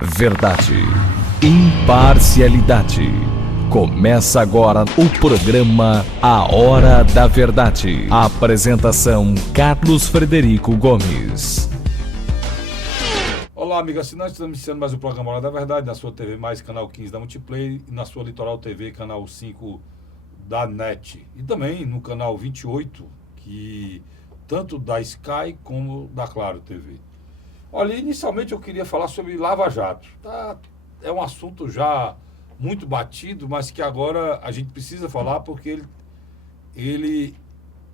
Verdade, imparcialidade. Começa agora o programa A Hora da Verdade. Apresentação: Carlos Frederico Gomes. Olá, amigo assinante, estamos iniciando mais um programa A Hora da Verdade, na sua TV Mais, canal 15 da Multiplay, e na sua Litoral TV, canal 5 da NET. E também no canal 28, que tanto da Sky como da Claro TV. Olha, inicialmente eu queria falar sobre Lava Jato. É um assunto já muito batido, mas que agora a gente precisa falar porque ele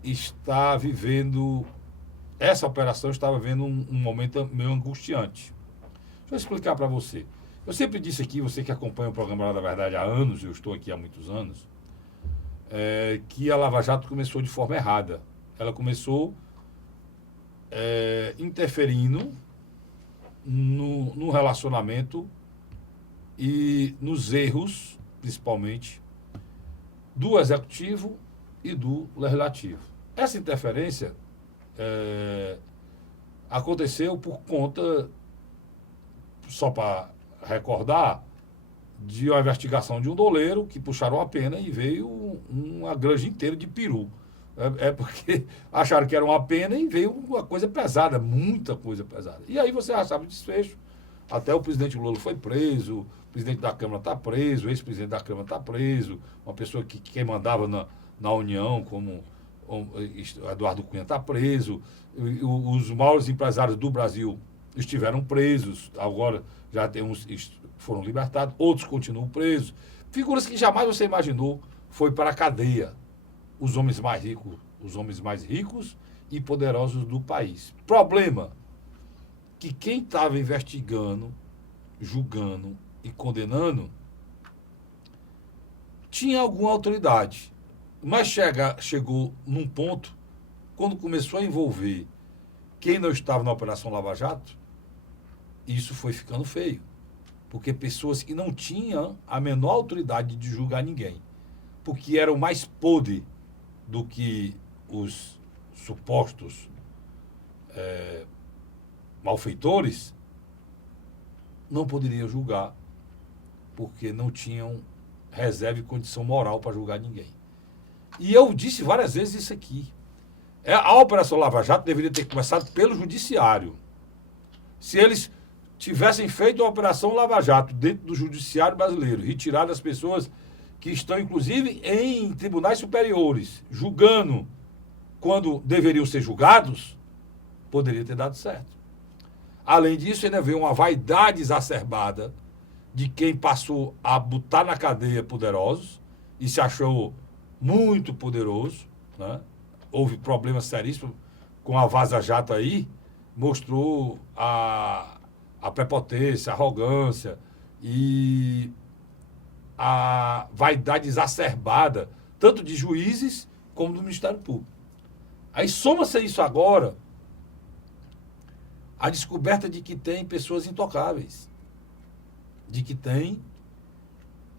está vivendo, essa operação está vivendo um momento meio angustiante. Deixa eu explicar para você. Eu sempre disse aqui, você que acompanha o programa da Verdade há anos, eu estou aqui há muitos anos, que a Lava Jato começou de forma errada. Ela começou interferindo no relacionamento e nos erros, principalmente, do executivo e do legislativo. Essa interferência aconteceu por conta, só para recordar, de uma investigação de um doleiro que puxaram a pena e veio uma granja inteira de peru. Porque acharam que era uma pena e veio uma coisa pesada, muita coisa pesada. E aí você já sabe o desfecho. Até o presidente Lula foi preso, o presidente da Câmara está preso, o ex-presidente da Câmara está preso, uma pessoa que quem mandava na União, como Eduardo Cunha, está preso, os maiores empresários do Brasil estiveram presos, agora já tem uns foram libertados, outros continuam presos. Figuras que jamais você imaginou foi para a cadeia. Os homens mais ricos e poderosos do país. Problema, que quem estava investigando, julgando e condenando tinha alguma autoridade. Mas chegou num ponto, quando começou a envolver quem não estava na Operação Lava Jato, isso foi ficando feio. Porque pessoas que não tinham a menor autoridade de julgar ninguém, porque eram mais podres do que os supostos malfeitores, não poderiam julgar, porque não tinham reserva e condição moral para julgar ninguém. E eu disse várias vezes isso aqui. A Operação Lava Jato deveria ter começado pelo Judiciário. Se eles tivessem feito a Operação Lava Jato dentro do Judiciário brasileiro, retirado as pessoas que estão, inclusive, em tribunais superiores, julgando quando deveriam ser julgados, poderia ter dado certo. Além disso, ainda veio uma vaidade exacerbada de quem passou a botar na cadeia poderosos e se achou muito poderoso, né? Houve problemas seríssimos com a Vaza Jato aí, mostrou a prepotência, a arrogância e a vaidade exacerbada, tanto de juízes como do Ministério Público. Aí soma-se isso agora a descoberta de que tem pessoas intocáveis, de que tem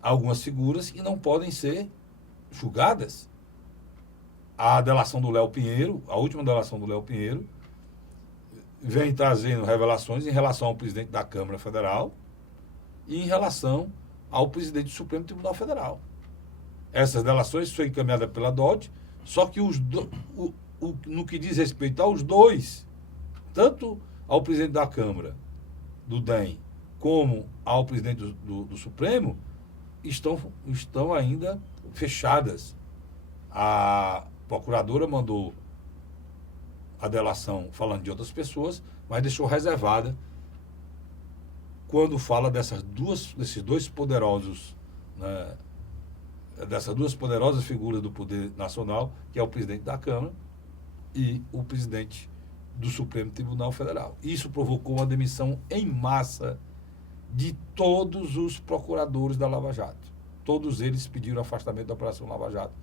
algumas figuras que não podem ser julgadas. A delação do Léo Pinheiro, a última delação do Léo Pinheiro, vem trazendo revelações em relação ao presidente da Câmara Federal e em relação ao presidente do Supremo Tribunal Federal. Essas delações foram encaminhadas pela DOT, só que no que diz respeito aos dois, tanto ao presidente da Câmara, do DEM, como ao presidente do Supremo, estão ainda fechadas. A procuradora mandou a delação falando de outras pessoas, mas deixou reservada quando fala desses dois poderosos, né, dessas duas poderosas figuras do poder nacional, que é o presidente da Câmara e o presidente do Supremo Tribunal Federal. Isso provocou uma demissão em massa de todos os procuradores da Lava Jato. Todos eles pediram afastamento da Operação Lava Jato.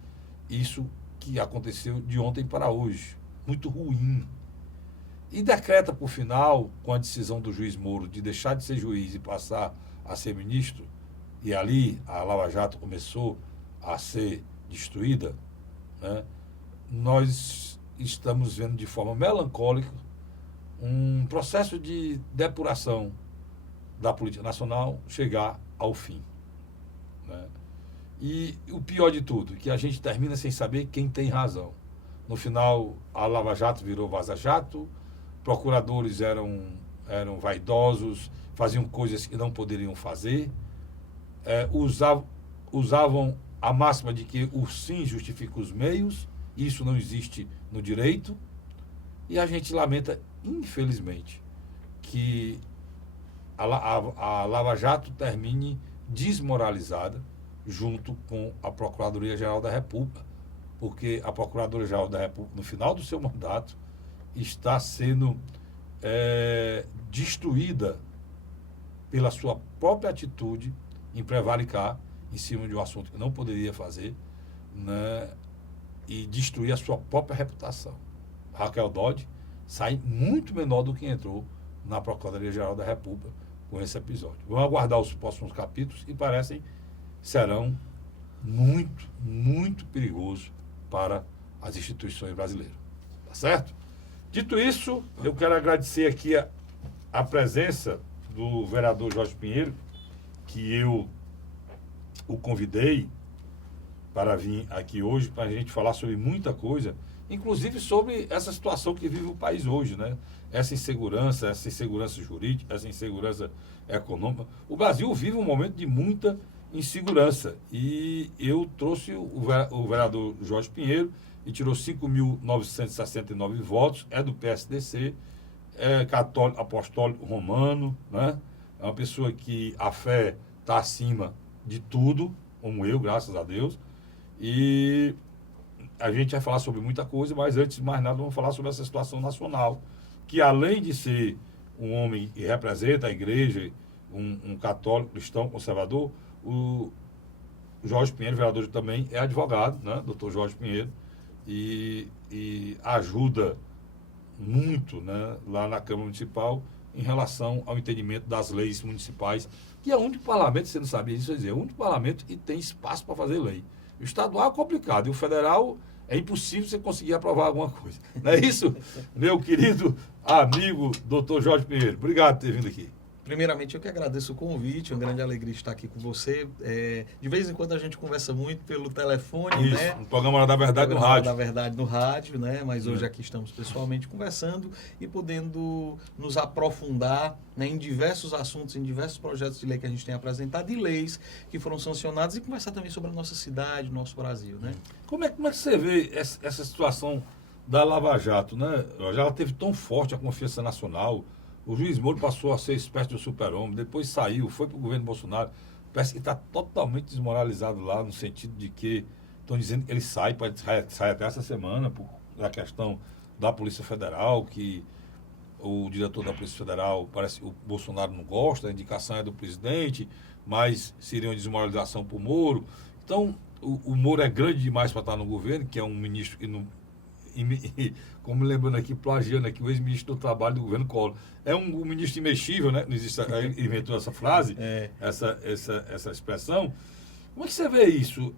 Isso que aconteceu de ontem para hoje. Muito ruim. E decreta, por final, com a decisão do juiz Moro de deixar de ser juiz e passar a ser ministro, e ali a Lava Jato começou a ser destruída, né? Nós estamos vendo de forma melancólica um processo de depuração da política nacional chegar ao fim. Né? E o pior de tudo, que a gente termina sem saber quem tem razão. No final, a Lava Jato virou Vaza Jato, procuradores eram vaidosos, faziam coisas que não poderiam fazer, usavam a máxima de que o sim justifica os meios, isso não existe no direito, e a gente lamenta, infelizmente, que a Lava Jato termine desmoralizada junto com a Procuradoria-Geral da República, porque a Procuradoria-Geral da República, no final do seu mandato, está sendo destruída pela sua própria atitude em prevaricar em cima de um assunto que não poderia fazer, né, e destruir a sua própria reputação. Raquel Dodge sai muito menor do que entrou na Procuradoria-Geral da República com esse episódio. Vamos aguardar os próximos capítulos e serão muito, muito perigosos para as instituições brasileiras. Tá certo? Dito isso, eu quero agradecer aqui a presença do vereador Jorge Pinheiro, que eu o convidei para vir aqui hoje para a gente falar sobre muita coisa, inclusive sobre essa situação que vive o país hoje, né? Essa insegurança jurídica, essa insegurança econômica. O Brasil vive um momento de muita insegurança e eu trouxe o vereador Jorge Pinheiro e tirou 5.969 votos, é do PSDC, é católico, apostólico romano, né? É uma pessoa que a fé está acima de tudo, como eu, graças a Deus, e a gente vai falar sobre muita coisa, mas antes de mais nada vamos falar sobre essa situação nacional, que além de ser um homem que representa a igreja, um católico, cristão, conservador, o Jorge Pinheiro, vereador, também é advogado, né, doutor Jorge Pinheiro, e ajuda muito, né, lá na Câmara Municipal em relação ao entendimento das leis municipais, que é o único parlamento, você não sabia disso, é o único parlamento que tem espaço para fazer lei. O estadual é complicado, e o federal é impossível você conseguir aprovar alguma coisa. Não é isso, meu querido amigo, doutor Jorge Pinheiro? Obrigado por ter vindo aqui. Primeiramente, eu que agradeço o convite, é uma grande alegria estar aqui com você. De vez em quando a gente conversa muito pelo telefone, isso, né? No programa Hora da Verdade no rádio. Da Verdade no rádio, né? Mas hoje aqui estamos pessoalmente conversando e podendo nos aprofundar, né, em diversos assuntos, em diversos projetos de lei que a gente tem apresentado e leis que foram sancionados e conversar também sobre a nossa cidade, o nosso Brasil, né? Como é que você vê essa situação da Lava Jato, né? Já teve tão forte a confiança nacional. O juiz Moro passou a ser espécie de um super-homem, depois saiu, foi para o governo Bolsonaro. Parece que está totalmente desmoralizado lá, no sentido de que estão dizendo que ele sai até essa semana, por a questão da Polícia Federal, que o diretor da Polícia Federal, parece que o Bolsonaro não gosta, a indicação é do presidente, mas seria uma desmoralização para o Moro. Então, o Moro é grande demais para estar no governo, que é um ministro que não... como lembrando aqui, plagiando aqui, o ex-ministro do Trabalho do governo Collor. É um ministro imexível, né? Não existe, ele inventou essa frase, essa expressão. Como é que você vê isso?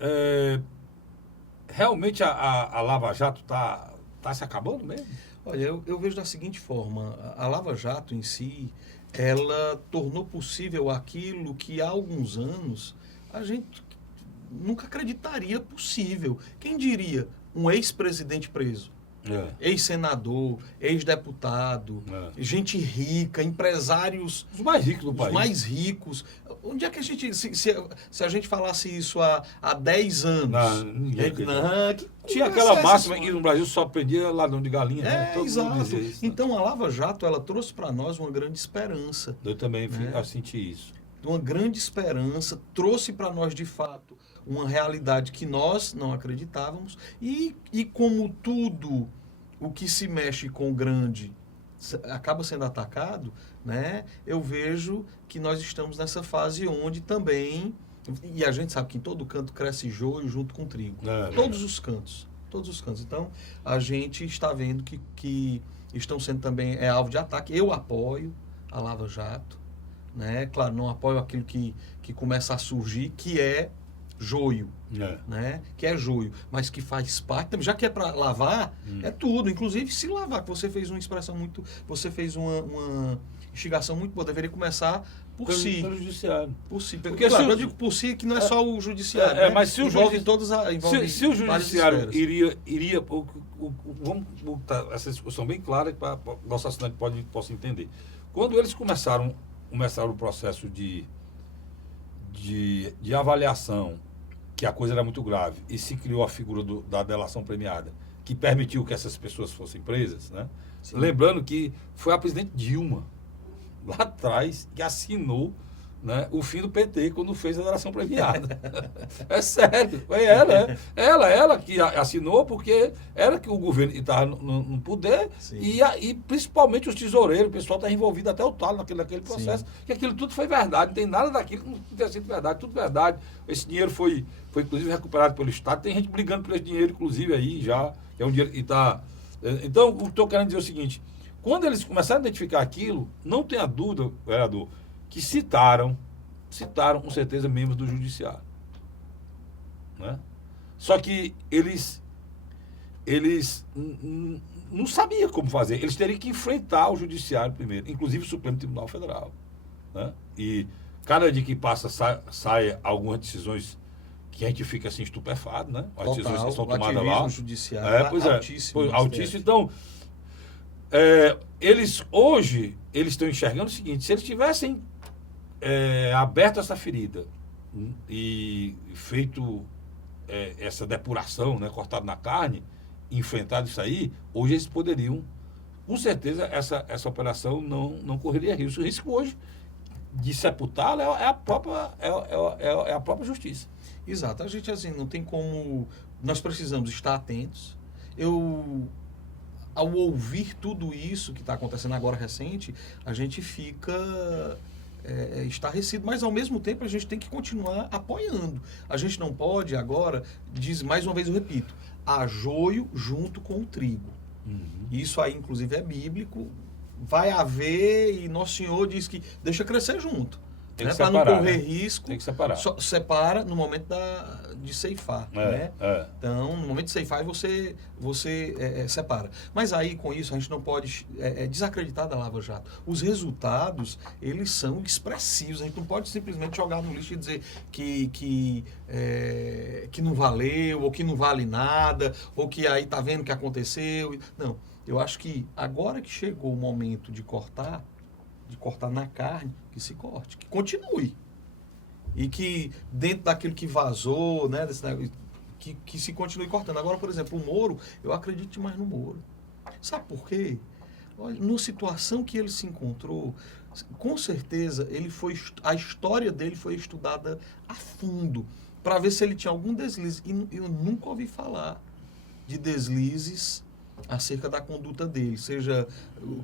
Realmente a Lava Jato está se acabando mesmo? Olha, eu vejo da seguinte forma, a Lava Jato em si, ela tornou possível aquilo que há alguns anos a gente nunca acreditaria possível. Quem diria? Um ex-presidente preso, ex-senador, ex-deputado, gente rica, empresários... Os mais ricos do país. Os mais ricos. Onde é que a gente... Se a gente falasse isso há 10 anos... Tinha aquela máxima que no Brasil só prendia ladrão de galinha. Né? Exato. Isso, então a Lava Jato, ela trouxe para nós uma grande esperança. Eu também senti isso. Uma grande esperança, trouxe para nós de fato uma realidade que nós não acreditávamos e como tudo o que se mexe com o grande acaba sendo atacado, né? Eu vejo que nós estamos nessa fase onde também, e a gente sabe que em todo canto cresce joio junto com trigo, todos os cantos. Então a gente está vendo que estão sendo também alvo de ataque. Eu apoio a Lava Jato, né? Claro, não apoio aquilo que começa a surgir, que é joio, né? Que é joio, mas que faz parte, já que é para lavar, é tudo, inclusive se lavar, que você fez uma expressão muito, você fez uma instigação muito boa, deveria começar por pelo, si. pelo judiciário. Por si. Porque Claro, se o- eu digo por si que não é só o judiciário. Né? Mas se o envolve judici- todas envolve se o várias judiciário esferas. iria vamos botar essa discussão bem clara para o nosso assinante possa entender. Quando eles começaram o processo de avaliação, que a coisa era muito grave, e se criou a figura da delação premiada, que permitiu que essas pessoas fossem presas, né? Sim. Lembrando que foi a presidente Dilma, lá atrás, que assinou, né, o fim do PT quando fez a delação premiada. É sério, foi ela que assinou, porque era que o governo estava no poder Sim. e principalmente os tesoureiros, o pessoal está envolvido até o talo naquele processo, que aquilo tudo foi verdade, não tem nada daquilo que não tenha sido verdade, tudo verdade. Esse dinheiro foi inclusive recuperado pelo Estado, tem gente brigando por esse dinheiro, inclusive, aí já, que é um dinheiro que está... Então, o que estou querendo dizer é o seguinte, quando eles começaram a identificar aquilo, não tenha dúvida, vereador, que citaram com certeza membros do judiciário, né? Só que eles não sabiam como fazer, eles teriam que enfrentar o judiciário primeiro, inclusive o Supremo Tribunal Federal, né? E cada dia que passa sai algumas decisões que a gente fica assim estupefado, né? As decisões que são tomadas lá. Judiciário, Pois altíssimo. altíssimo. Então, eles estão enxergando o seguinte, se eles tivessem aberto essa ferida e feito essa depuração, né, cortado na carne, enfrentado isso aí, hoje eles poderiam, com certeza, essa operação não correria risco. O risco hoje de sepultá-la é a própria justiça. Exato. A gente, assim, não tem como... Nós precisamos estar atentos. Ao ouvir tudo isso que está acontecendo agora recente, a gente fica estarrecido, mas ao mesmo tempo a gente tem que continuar apoiando. A gente não pode agora, mais uma vez eu repito, há joio junto com o trigo. Uhum. Isso aí, inclusive, é bíblico. Vai haver, e Nosso Senhor diz que deixa crescer junto. Tem que Para separar, não correr né? risco, Tem que separar. separa no momento de ceifar. Né? Então, no momento de ceifar, você separa. Mas aí, com isso, a gente não pode desacreditar da Lava Jato. Os resultados, eles são expressivos. A gente não pode simplesmente jogar no lixo e dizer que não valeu, ou que não vale nada, ou que aí tá vendo o que aconteceu. Não, eu acho que agora que chegou o momento de cortar na carne, que se corte, que continue. E que dentro daquilo que vazou, né, que se continue cortando. Agora, por exemplo, o Moro, eu acredito demais no Moro. Sabe por quê? Olha, na situação que ele se encontrou, com certeza a história dele foi estudada a fundo, para ver se ele tinha algum deslize. E eu nunca ouvi falar de deslizes acerca da conduta dele, seja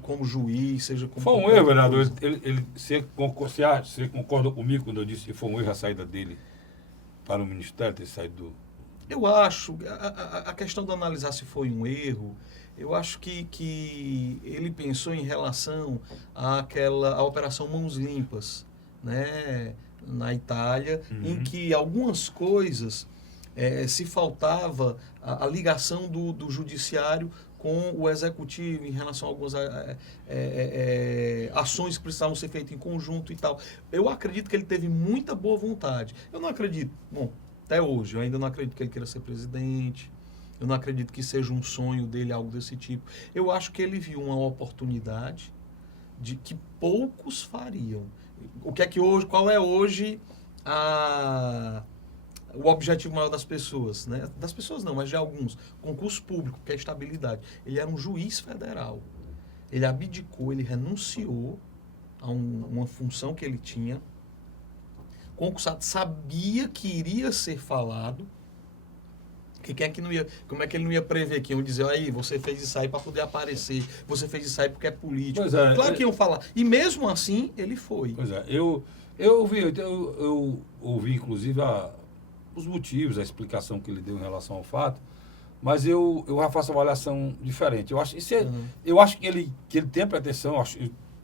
como juiz, seja como... Foi um erro, vereador. Você concorda comigo quando eu disse que foi um erro a saída dele para o Ministério, ter saído do... Eu acho, a questão de analisar se foi um erro, eu acho que ele pensou em relação à Operação Mãos Limpas, né, na Itália, em que algumas coisas se faltava a ligação do judiciário com o executivo em relação a algumas ações que precisavam ser feitas em conjunto e tal. Eu acredito que ele teve muita boa vontade. Eu não acredito, até hoje, eu ainda não acredito que ele queira ser presidente. Eu não acredito que seja um sonho dele, algo desse tipo. Eu acho que ele viu uma oportunidade de que poucos fariam. Qual é hoje o objetivo maior das pessoas, né? Das pessoas não, mas de alguns. Concurso público, que é estabilidade. Ele era um juiz federal. Ele abdicou, ele renunciou a uma função que ele tinha. Concursado, sabia que iria ser falado. Como é que ele não ia prever? Que iam dizer, aí, você fez isso aí para poder aparecer. Você fez isso aí porque é político. Pois é, claro que iam falar. E mesmo assim, ele foi. Pois é, eu ouvi, inclusive, os motivos, a explicação que ele deu em relação ao fato, mas eu já faço uma avaliação diferente. Eu acho que ele tem a pretensão,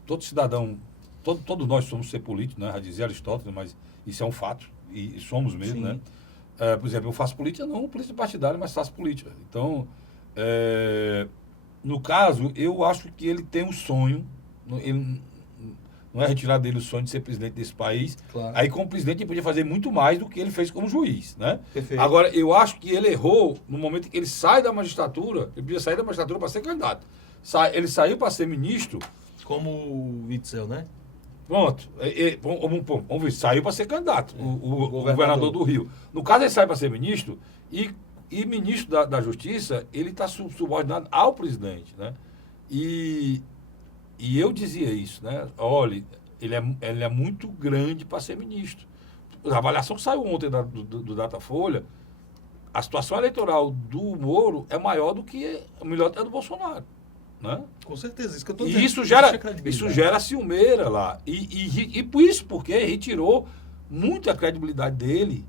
todo cidadão, todos nós somos ser políticos, né? Já dizia Aristóteles, mas isso é um fato, e somos mesmo, Sim. né? Por exemplo, eu faço política, não política partidária, mas faço política. Então, no caso, eu acho que ele tem um sonho, ele não é retirar dele o sonho de ser presidente desse país. Claro. Aí, como presidente, ele podia fazer muito mais do que ele fez como juiz, né? Perfeito. Agora, eu acho que ele errou no momento em que ele sai da magistratura, ele podia sair da magistratura para ser candidato. Ele saiu para ser ministro. Como o Witzel, né? Pronto. Vamos ver, saiu para ser candidato, o governador. governador do Rio. No caso, ele sai para ser ministro e ministro da Justiça, ele está subordinado ao presidente, né? E eu dizia isso, né? Olha, ele é muito grande para ser ministro. A avaliação que saiu ontem do Datafolha, a situação eleitoral do Moro é maior do que a melhor é do Bolsonaro, né? Com certeza, isso que eu estou E dizendo. isso gera ciumeira lá. E por isso, porque retirou muito a credibilidade dele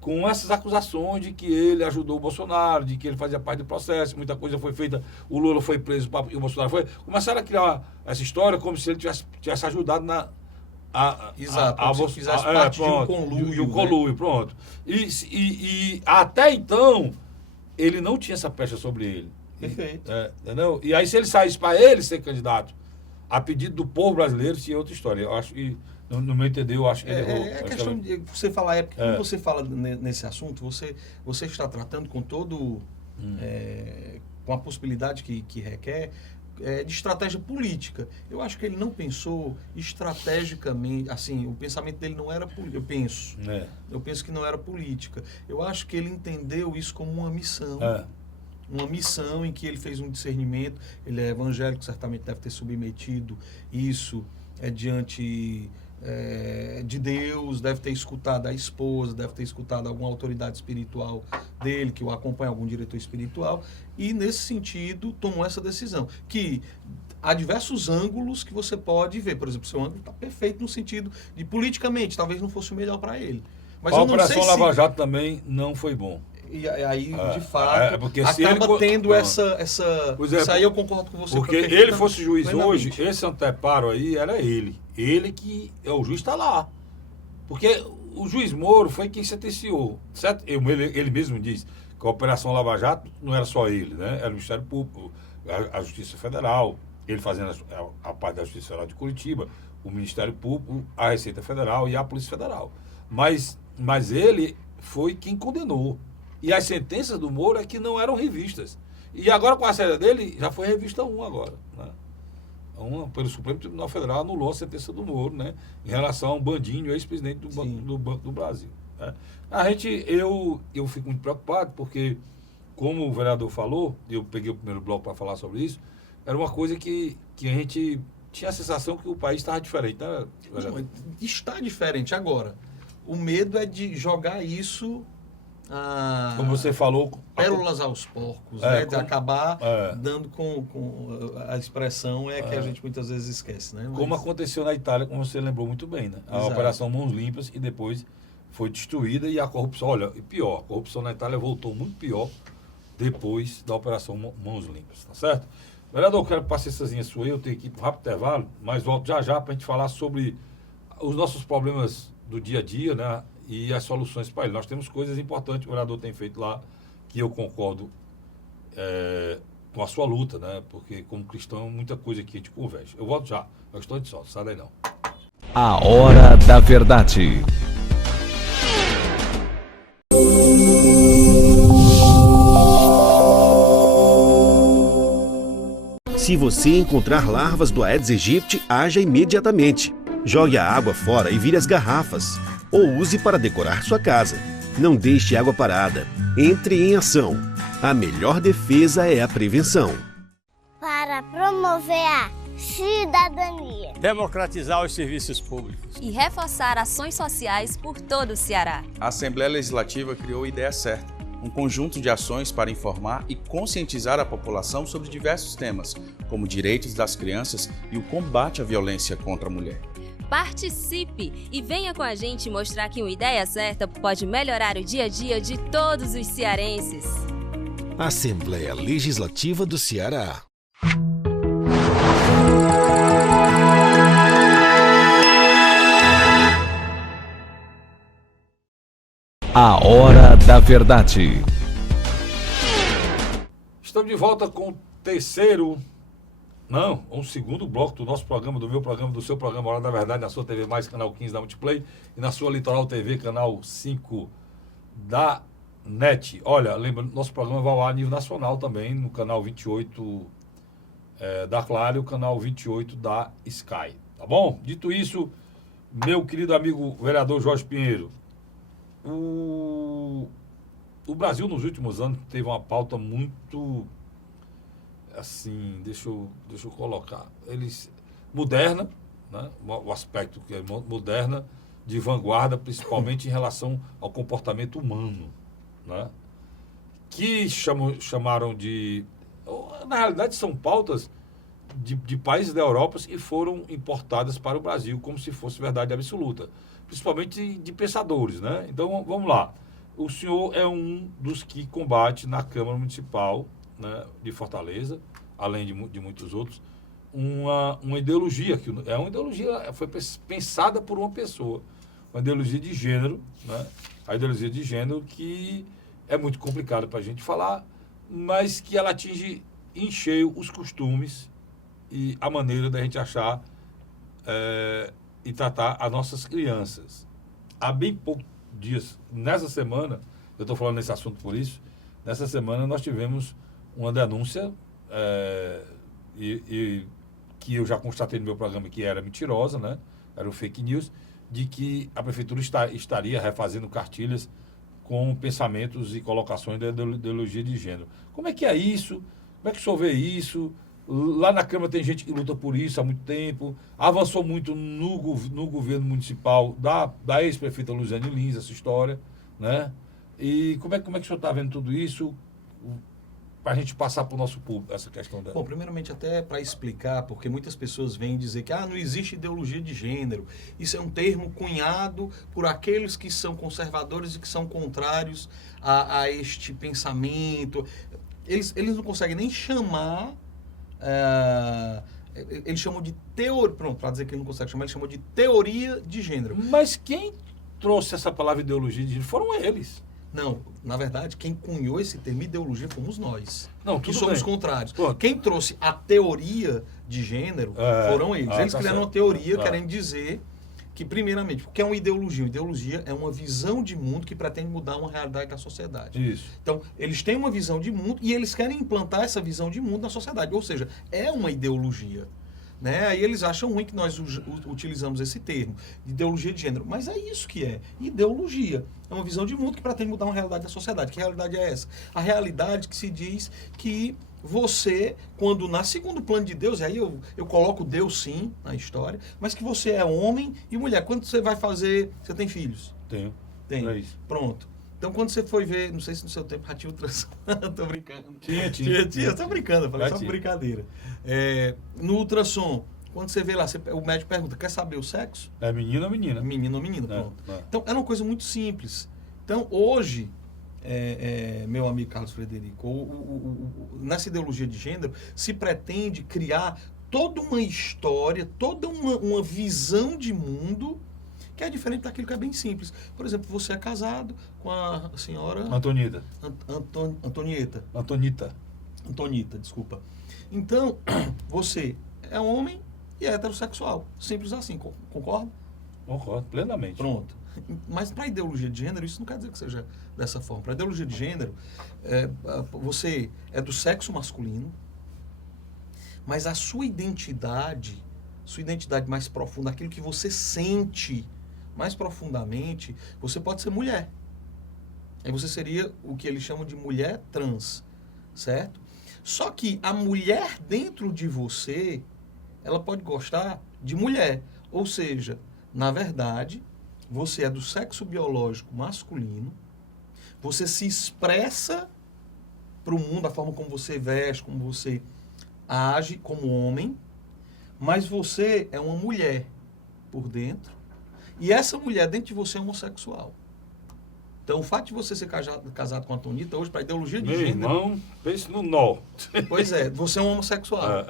com essas acusações de que ele ajudou o Bolsonaro, de que ele fazia parte do processo, muita coisa foi feita, o Lula foi preso e o Bolsonaro foi. Começaram a criar essa história como se ele tivesse ajudado Exato, como se fizesse parte de um conluio. De um conluio, pronto. E até então, ele não tinha essa pecha sobre ele. Perfeito. Entendeu? E aí, se ele saísse para ele ser candidato, a pedido do povo brasileiro, tinha outra história. Eu acho que, no meu entender, eu acho que ele errou. É questão de você falar, porque quando você fala nesse assunto, você está tratando com todo. Com a possibilidade que requer. De estratégia política. Eu acho que ele não pensou estrategicamente, assim, o pensamento dele não era político, eu penso que não era política. Eu acho que ele entendeu isso como uma missão. Uma missão em que ele fez um discernimento, ele é evangélico, certamente deve ter submetido isso diante de Deus, deve ter escutado a esposa, deve ter escutado alguma autoridade espiritual dele, que o acompanha, algum diretor espiritual, e nesse sentido tomou essa decisão, que há diversos ângulos que você pode ver. Por exemplo, seu ângulo está perfeito no sentido de politicamente, talvez não fosse o melhor para ele. Mas a Operação Lava Jato também não foi bom. E aí, de fato, porque acaba tendo essa... Isso aí eu concordo com você. Porque ele fosse juiz hoje, esse anteparo aí era ele. Ele que é o juiz está lá. Porque o juiz Moro foi quem sentenciou. Certo? Ele mesmo diz que a Operação Lava Jato não era só ele, né? Era o Ministério Público, a Justiça Federal, ele fazendo a parte da Justiça Federal de Curitiba, o Ministério Público, a Receita Federal e a Polícia Federal. Mas ele foi quem condenou. E as sentenças do Moro é que não eram revistas. E agora, com a saída dele, já foi revista 1 agora, né? Pelo Supremo Tribunal Federal anulou a sentença do Moro, né? Em relação a um Bandinho, ex-presidente do Banco do Brasil, né? Eu fico muito preocupado, porque, como o vereador falou, eu peguei o primeiro bloco para falar sobre isso, era uma coisa que a gente tinha a sensação que o país estava diferente, né, vereador? Não, está diferente agora. O medo é de jogar isso... como você falou, pérolas aos porcos, né? De acabar dando com a expressão que a gente muitas vezes esquece, né? Como aconteceu na Itália, como você lembrou muito bem, né? A Operação Mãos Limpas, e depois foi destruída, e a corrupção, olha, e pior, a corrupção na Itália voltou muito pior depois da Operação Mãos Limpas, tá certo? Vereador, eu quero passar essa sua aí, eu tenho que ir para um rápido intervalo, mas volto já para a gente falar sobre os nossos problemas do dia a dia, né? E as soluções para ele. Nós temos coisas importantes que o vereador tem feito lá, que eu concordo com a sua luta, né? Porque, como cristão, muita coisa que a gente converge. Eu volto já. Eu estou de solto. Sai daí não. A Hora da Verdade. Se você encontrar larvas do Aedes aegypti, haja imediatamente. Jogue a água fora e vire as garrafas. Ou use para decorar sua casa. Não deixe água parada. Entre em ação. A melhor defesa é a prevenção. Para promover a cidadania, democratizar os serviços públicos e reforçar ações sociais por todo o Ceará. A Assembleia Legislativa criou a Ideia Certa, um conjunto de ações para informar e conscientizar a população sobre diversos temas, como direitos das crianças e o combate à violência contra a mulher. Participe e venha com a gente mostrar que uma ideia certa pode melhorar o dia a dia de todos os cearenses. Assembleia Legislativa do Ceará. A Hora da Verdade. Estamos de volta com o terceiro Não, um segundo bloco do nosso programa, do meu programa, do seu programa Hora da Verdade, na sua TV Mais, canal 15 da Multiplay, e na sua Litoral TV, canal 5 da NET. Olha, lembra, nosso programa vai ao ar a nível nacional também, no canal 28 da Claro e o canal 28 da Sky. Tá bom? Dito isso, meu querido amigo vereador Jorge Pinheiro, o Brasil nos últimos anos teve uma pauta muito, assim, deixa eu colocar, moderna, né? O aspecto que é moderna, de vanguarda, principalmente em relação ao comportamento humano, né? Que chamaram de... Na realidade, são pautas de países da Europa e foram importadas para o Brasil como se fosse verdade absoluta, principalmente de pensadores, né? Então, vamos lá. O senhor é um dos que combate na Câmara Municipal, né, de Fortaleza, além de muitos outros, uma ideologia, que é uma ideologia, foi pensada por uma pessoa, uma ideologia de gênero, né? A ideologia de gênero que é muito complicado para a gente falar, mas que ela atinge em cheio os costumes e a maneira da gente achar e tratar as nossas crianças. Há bem poucos dias, nessa semana, eu estou falando nesse assunto por isso, nessa semana nós tivemos uma denúncia que eu já constatei no meu programa que era mentirosa, né? Era um fake news, de que a prefeitura estaria refazendo cartilhas com pensamentos e colocações da ideologia de gênero. Como é que é isso? Como é que o senhor vê isso? Lá na Câmara tem gente que luta por isso há muito tempo. Avançou muito no governo municipal da ex-prefeita Luziane Lins, essa história, né? E como é que o senhor está vendo tudo isso para a gente passar para o nosso público essa questão dela? Bom, primeiramente até para explicar, porque muitas pessoas vêm dizer que não existe ideologia de gênero. Isso é um termo cunhado por aqueles que são conservadores e que são contrários a este pensamento. Eles não conseguem nem chamar... eles chamam de teoria... Pronto, para dizer que ele não consegue chamar, eles chamam de teoria de gênero. Mas quem trouxe essa palavra ideologia de gênero foram eles. Não, na verdade, quem cunhou esse termo ideologia fomos nós, não, que somos contrários. Pô. Quem trouxe a teoria de gênero foram eles. Eles criaram uma teoria querendo dizer que, primeiramente, o que é uma ideologia? Uma ideologia é uma visão de mundo que pretende mudar uma realidade da sociedade. Isso. Então, eles têm uma visão de mundo e eles querem implantar essa visão de mundo na sociedade. Ou seja, é uma ideologia. Né? Aí eles acham ruim que nós utilizamos esse termo, ideologia de gênero. Mas é isso que é, ideologia. É uma visão de mundo que pretende mudar uma realidade da sociedade. Que realidade é essa? A realidade que se diz que você, quando nasce segundo o plano de Deus, aí eu coloco Deus sim na história, mas que você é homem e mulher. Quando você vai fazer... Você tem filhos? Tenho. Tem. É isso. Pronto. Então, quando você foi ver, não sei se no seu tempo já tinha ultrassom. Tô brincando. Tinha. Eu tô brincando, eu falei só brincadeira. No ultrassom, quando você vê lá, o médico pergunta, quer saber o sexo? É menino ou menina? Menino ou menina, pronto. Então, era uma coisa muito simples. Então, hoje, meu amigo Carlos Frederico, nessa ideologia de gênero, se pretende criar toda uma história, toda uma visão de mundo que é diferente daquilo que é bem simples. Por exemplo, você é casado com a senhora... Antonita. Antonita, desculpa. Então, você é homem e é heterossexual. Simples assim, concorda? Concordo, plenamente. Pronto. Mas para a ideologia de gênero, isso não quer dizer que seja dessa forma. Para a ideologia de gênero, você é do sexo masculino, mas a sua identidade mais profunda, aquilo que você sente mais profundamente, você pode ser mulher. Aí você seria o que eles chamam de mulher trans, certo? Só que a mulher dentro de você, ela pode gostar de mulher. Ou seja, na verdade, você é do sexo biológico masculino, você se expressa para o mundo, a forma como você veste, como você age como homem, mas você é uma mulher por dentro, e essa mulher dentro de você é homossexual. Então, o fato de você ser casado com a Antonita, hoje, para a ideologia de gênero... Meu irmão, pense no nó. Pois é, você é um homossexual.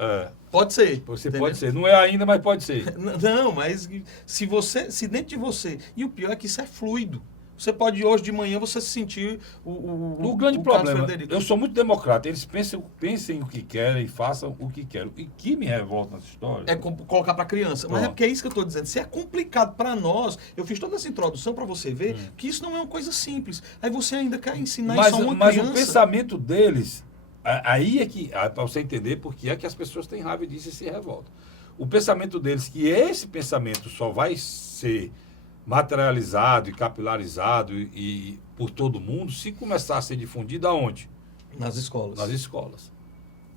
Pode ser. Você entendeu? pode ser. Não é ainda, mas pode ser. Não, mas se dentro de você... E o pior é que isso é fluido. Você pode, hoje de manhã, você sentir O grande Carlos problema, Frederico. eu sou muito democrata, eles pensem o que querem e façam o que querem. E que me revolta nessa história... É colocar para criança. Mas é Pronto. porque é isso que eu estou dizendo. Se é complicado para nós, eu fiz toda essa introdução para você ver que isso não é uma coisa simples. Aí você ainda quer ensinar isso a uma Mas criança. o pensamento deles, aí é que, para você entender por que é que as pessoas têm raiva disso e se revoltam. O pensamento deles, que esse pensamento só vai ser materializado e capilarizado e por todo mundo, se começar a ser difundido aonde? Nas escolas. Nas escolas.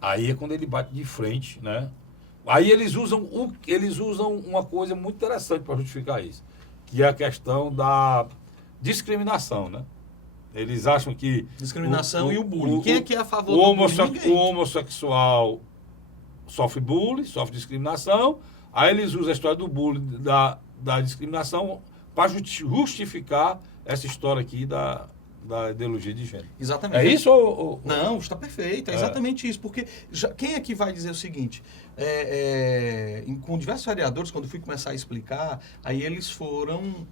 Aí é quando ele bate de frente, né? Aí eles usam uma coisa muito interessante para justificar isso, que é a questão da discriminação, né? Eles acham que... Discriminação e o bullying. Quem é que é a favor o do homosse- bullying? Ninguém. O homossexual sofre bullying, sofre discriminação, aí eles usam a história do bullying, da discriminação, para justificar essa história aqui da ideologia de gênero. Exatamente. É isso ou... Não, está perfeito. É exatamente isso. Porque quem aqui vai dizer o seguinte? Com diversos vereadores, quando fui começar a explicar, aí eles foram...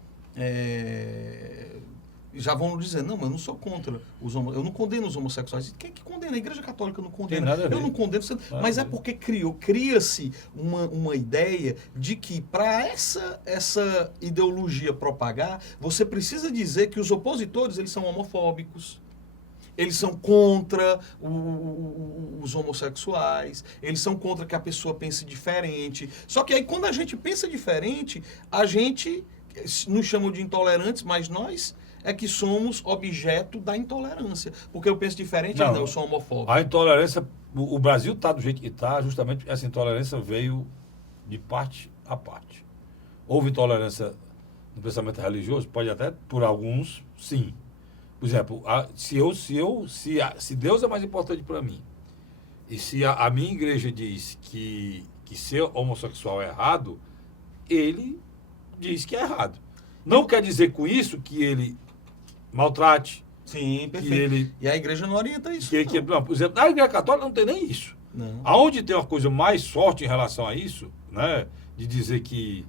já vão dizer, não, mas eu não sou contra os eu não condeno os homossexuais. Quem é que condena? A Igreja Católica não condena. Tem nada a ver. Eu não condeno. Mas é porque cria-se uma ideia de que para essa ideologia propagar, você precisa dizer que os opositores eles são homofóbicos. Eles são contra os homossexuais, eles são contra que a pessoa pense diferente. Só que aí, quando a gente pensa diferente, a gente nos chamam de intolerantes, mas nós é que somos objeto da intolerância. Porque eu penso diferente, eu sou homofóbico. A intolerância, o Brasil está do jeito que está, justamente essa intolerância veio de parte a parte. Houve intolerância no pensamento religioso? Pode até, por alguns, sim. Por exemplo, se Deus é mais importante para mim, e se a minha igreja diz que ser homossexual é errado, ele diz que é errado. Não quer dizer com isso que ele maltrate. Sim, Que perfeito. ele, E a igreja não orienta isso. não, por exemplo, na igreja católica não tem nem isso. Não. Aonde tem uma coisa mais forte em relação a isso, né, de dizer que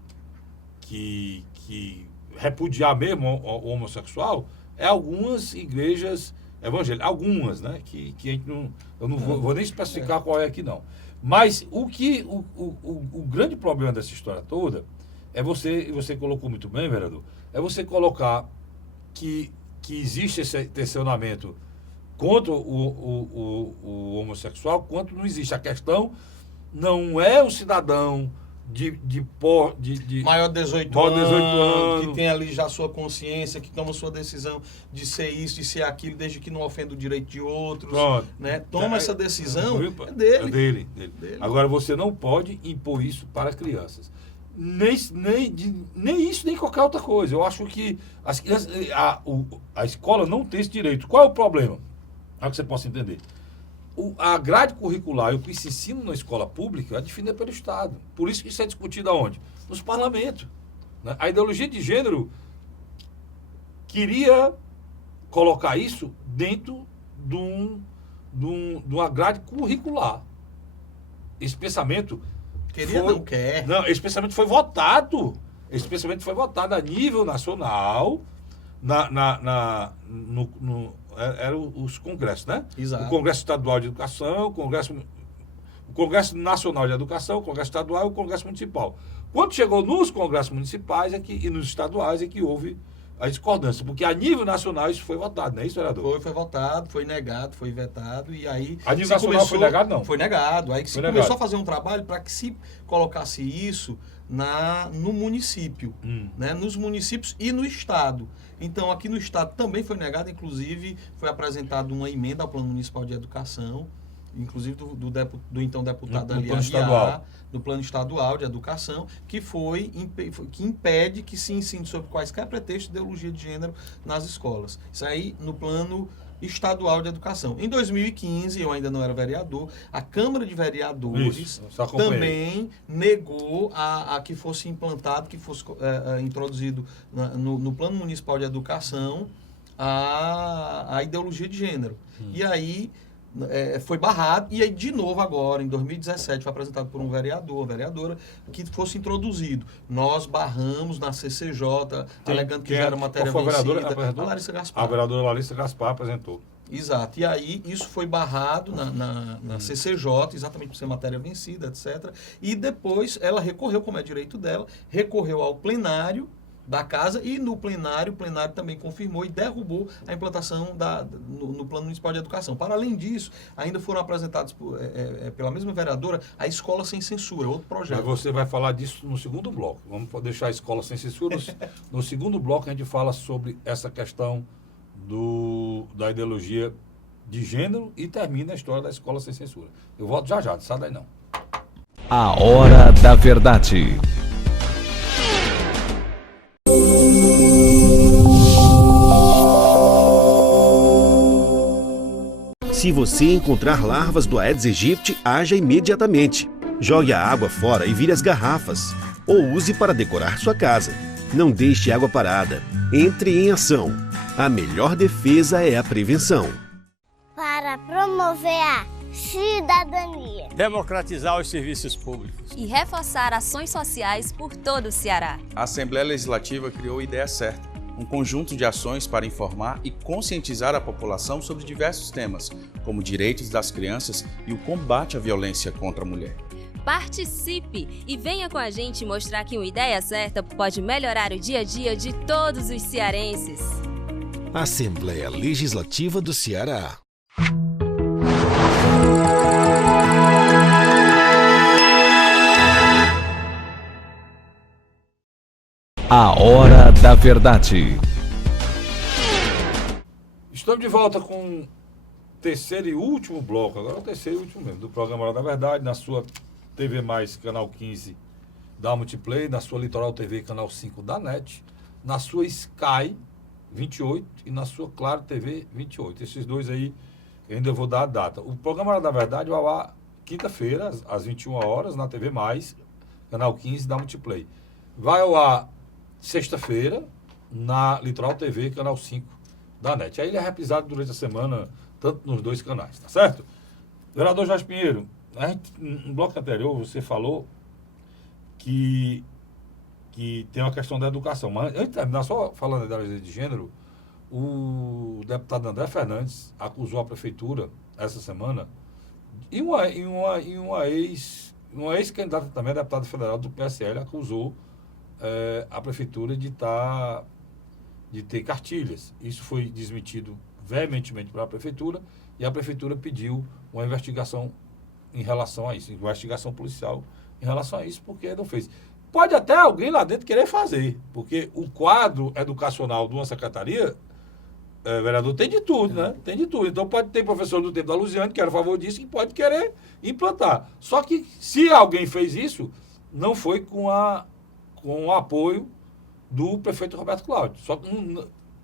repudiar mesmo o homossexual, é algumas igrejas evangélicas, algumas, né, que a gente não, eu não vou nem especificar qual é aqui não. Mas o grande problema dessa história toda é você colocou muito bem, vereador, é você colocar que existe esse tensionamento contra o homossexual, quanto não existe. A questão não é o cidadão de maior de 18 anos, que tem ali já sua consciência, que toma sua decisão de ser isso, de ser aquilo, desde que não ofenda o direito de outros. Pronto. Né? Toma essa decisão, é dele. dele. Agora, você não pode impor isso para crianças. Nem isso, nem qualquer outra coisa. Eu acho que as crianças, a escola não tem esse direito. Qual é o problema? Para que você possa entender. A grade curricular e o que se ensina na escola pública é definida pelo Estado. Por isso que isso é discutido aonde? Nos parlamentos. Né? A ideologia de gênero queria colocar isso dentro de uma grade curricular. Esse pensamento... Não quer. Não, esse pensamento foi votado. Esse pensamento foi votado a nível nacional, eram os congressos, né? Exato. O Congresso Estadual de Educação, o Congresso Nacional de Educação, o Congresso Estadual e o Congresso Municipal. Quando chegou nos congressos municipais e nos estaduais é que houve a discordância, porque a nível nacional isso foi votado, não é isso, vereador? Foi votado, foi negado, foi vetado, e aí... A nível nacional foi negado, não? Foi negado. Aí que se Foi começou negado. a fazer um trabalho para que se colocasse isso no município, né? Nos municípios e no Estado. Então, aqui no Estado também foi negado, inclusive foi apresentada uma emenda ao Plano Municipal de Educação, inclusive do então deputado No ali, plano estadual. do Plano Estadual de Educação, que que impede que se ensine sobre quaisquer pretextos de ideologia de gênero nas escolas. Isso aí no Plano Estadual de Educação. Em 2015, eu ainda não era vereador, a Câmara de Vereadores também negou a que fosse implantado, que fosse introduzido no Plano Municipal de Educação a ideologia de gênero. E aí foi barrado, e aí de novo agora, em 2017, foi apresentado por um vereador, uma vereadora, que fosse introduzido. Nós barramos na CCJ, alegando que já era matéria qual foi a vereadora que vencida. apresentou? A Larissa Gaspar. A vereadora Larissa Gaspar apresentou. Exato. E aí isso foi barrado na CCJ, exatamente por ser matéria vencida, etc. E depois ela recorreu, como é direito dela, recorreu ao plenário da casa, e no plenário, o plenário também confirmou e derrubou a implantação no Plano Municipal de Educação. Para além disso, ainda foram apresentados pela mesma vereadora a Escola Sem Censura, outro projeto. Mas você vai falar disso no segundo bloco. Vamos deixar a Escola Sem Censura. No segundo bloco a gente fala sobre essa questão da ideologia de gênero e termina a história da Escola Sem Censura. Eu volto já, não sai daí não. A Hora da Verdade. Se você encontrar larvas do Aedes aegypti, haja imediatamente. Jogue a água fora e vire as garrafas. Ou use para decorar sua casa. Não deixe água parada. Entre em ação. A melhor defesa é a prevenção. Para promover a cidadania. Democratizar os serviços públicos. E reforçar ações sociais por todo o Ceará. A Assembleia Legislativa criou a ideia certa, um conjunto de ações para informar e conscientizar a população sobre diversos temas, como direitos das crianças e o combate à violência contra a mulher. Participe e venha com a gente mostrar que uma ideia certa pode melhorar o dia a dia de todos os cearenses. Assembleia Legislativa do Ceará. A Hora da Verdade. Estamos de volta com o terceiro e último bloco, agora é o terceiro e último mesmo, do programa Hora da Verdade, na sua TV+, canal 15 da Multiplay, na sua Litoral TV, canal 5 da NET, na sua Sky 28 e na sua Claro TV 28. Esses dois aí, eu ainda vou dar a data. O programa Hora da Verdade vai lá quinta-feira, às 21 horas, na TV+, canal 15 da Multiplay. Vai ao ar sexta-feira, na Litoral TV, canal 5 da NET. Aí ele é reprisado durante a semana, tanto nos dois canais, tá certo? Vereador Jorge Pinheiro, no bloco anterior você falou que tem uma questão da educação. Mas antes de terminar, só falando da ideologia de gênero, o deputado André Fernandes acusou a prefeitura essa semana e uma ex-candidata também, deputada federal do PSL, acusou a prefeitura de ter cartilhas. Isso foi desmentido veementemente pela prefeitura e a prefeitura pediu uma investigação em relação a isso, investigação policial em relação a isso, porque não fez. Pode até alguém lá dentro querer fazer, porque o quadro educacional de uma secretaria, vereador, tem de tudo, né? Tem de tudo. Então pode ter professor do tempo da Luziane, que era a favor disso, que pode querer implantar. Só que se alguém fez isso, não foi com o apoio do prefeito Roberto Cláudio. Só que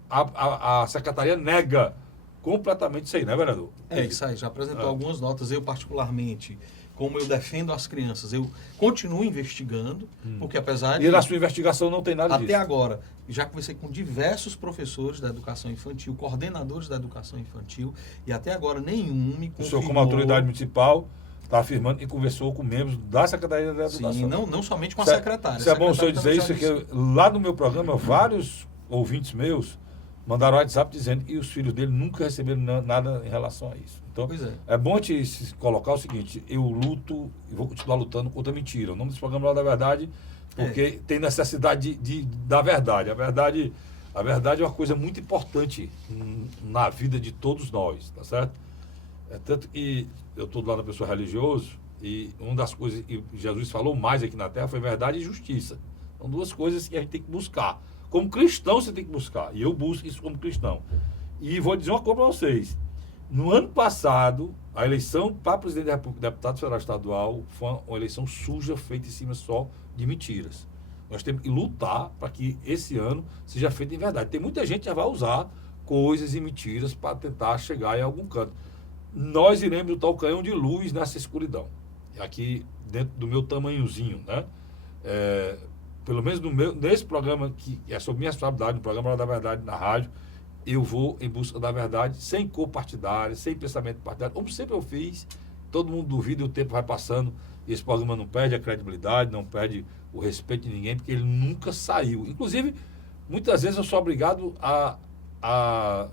a secretaria nega completamente isso aí, né, vereador? Isso aí, já apresentou algumas notas. Eu, particularmente, como eu defendo as crianças, eu continuo investigando, porque apesar de... E na sua investigação não tem nada disso? Até agora, já conversei com diversos professores da educação infantil, coordenadores da educação infantil, e até agora nenhum me confirmou... O senhor, como autoridade municipal, está afirmando e conversou com membros da Secretaria da Educação. Sim, não somente com a secretária. Isso é bom o senhor dizer isso, porque lá no meu programa, vários ouvintes meus mandaram WhatsApp dizendo que os filhos dele nunca receberam nada em relação a isso. Então, é bom te colocar o seguinte: eu luto e vou continuar lutando contra a mentira. O nome desse programa é Hora da Verdade, porque tem necessidade da verdade. A verdade é uma coisa muito importante na vida de todos nós, tá certo? Tanto que eu estou do lado da pessoa religioso e uma das coisas que Jesus falou mais aqui na Terra foi verdade e justiça. São duas coisas que a gente tem que buscar. Como cristão você tem que buscar, e eu busco isso como cristão. E vou dizer uma coisa para vocês: no ano passado, a eleição para presidente da República, deputado federal estadual, foi uma eleição suja, feita em cima só de mentiras. Nós temos que lutar para que esse ano seja feito em verdade. Tem muita gente que já vai usar coisas e mentiras para tentar chegar em algum canto. Nós iremos botar o canhão de luz nessa escuridão. Aqui dentro do meu tamanhozinho, né? Pelo menos nesse programa, que é sobre minha responsabilidade, no programa Hora da Verdade, na rádio, eu vou em busca da verdade, sem cor partidária, sem pensamento partidário, como sempre eu fiz. Todo mundo duvida e o tempo vai passando. E esse programa não perde a credibilidade, não perde o respeito de ninguém, porque ele nunca saiu. Inclusive, muitas vezes eu sou obrigado a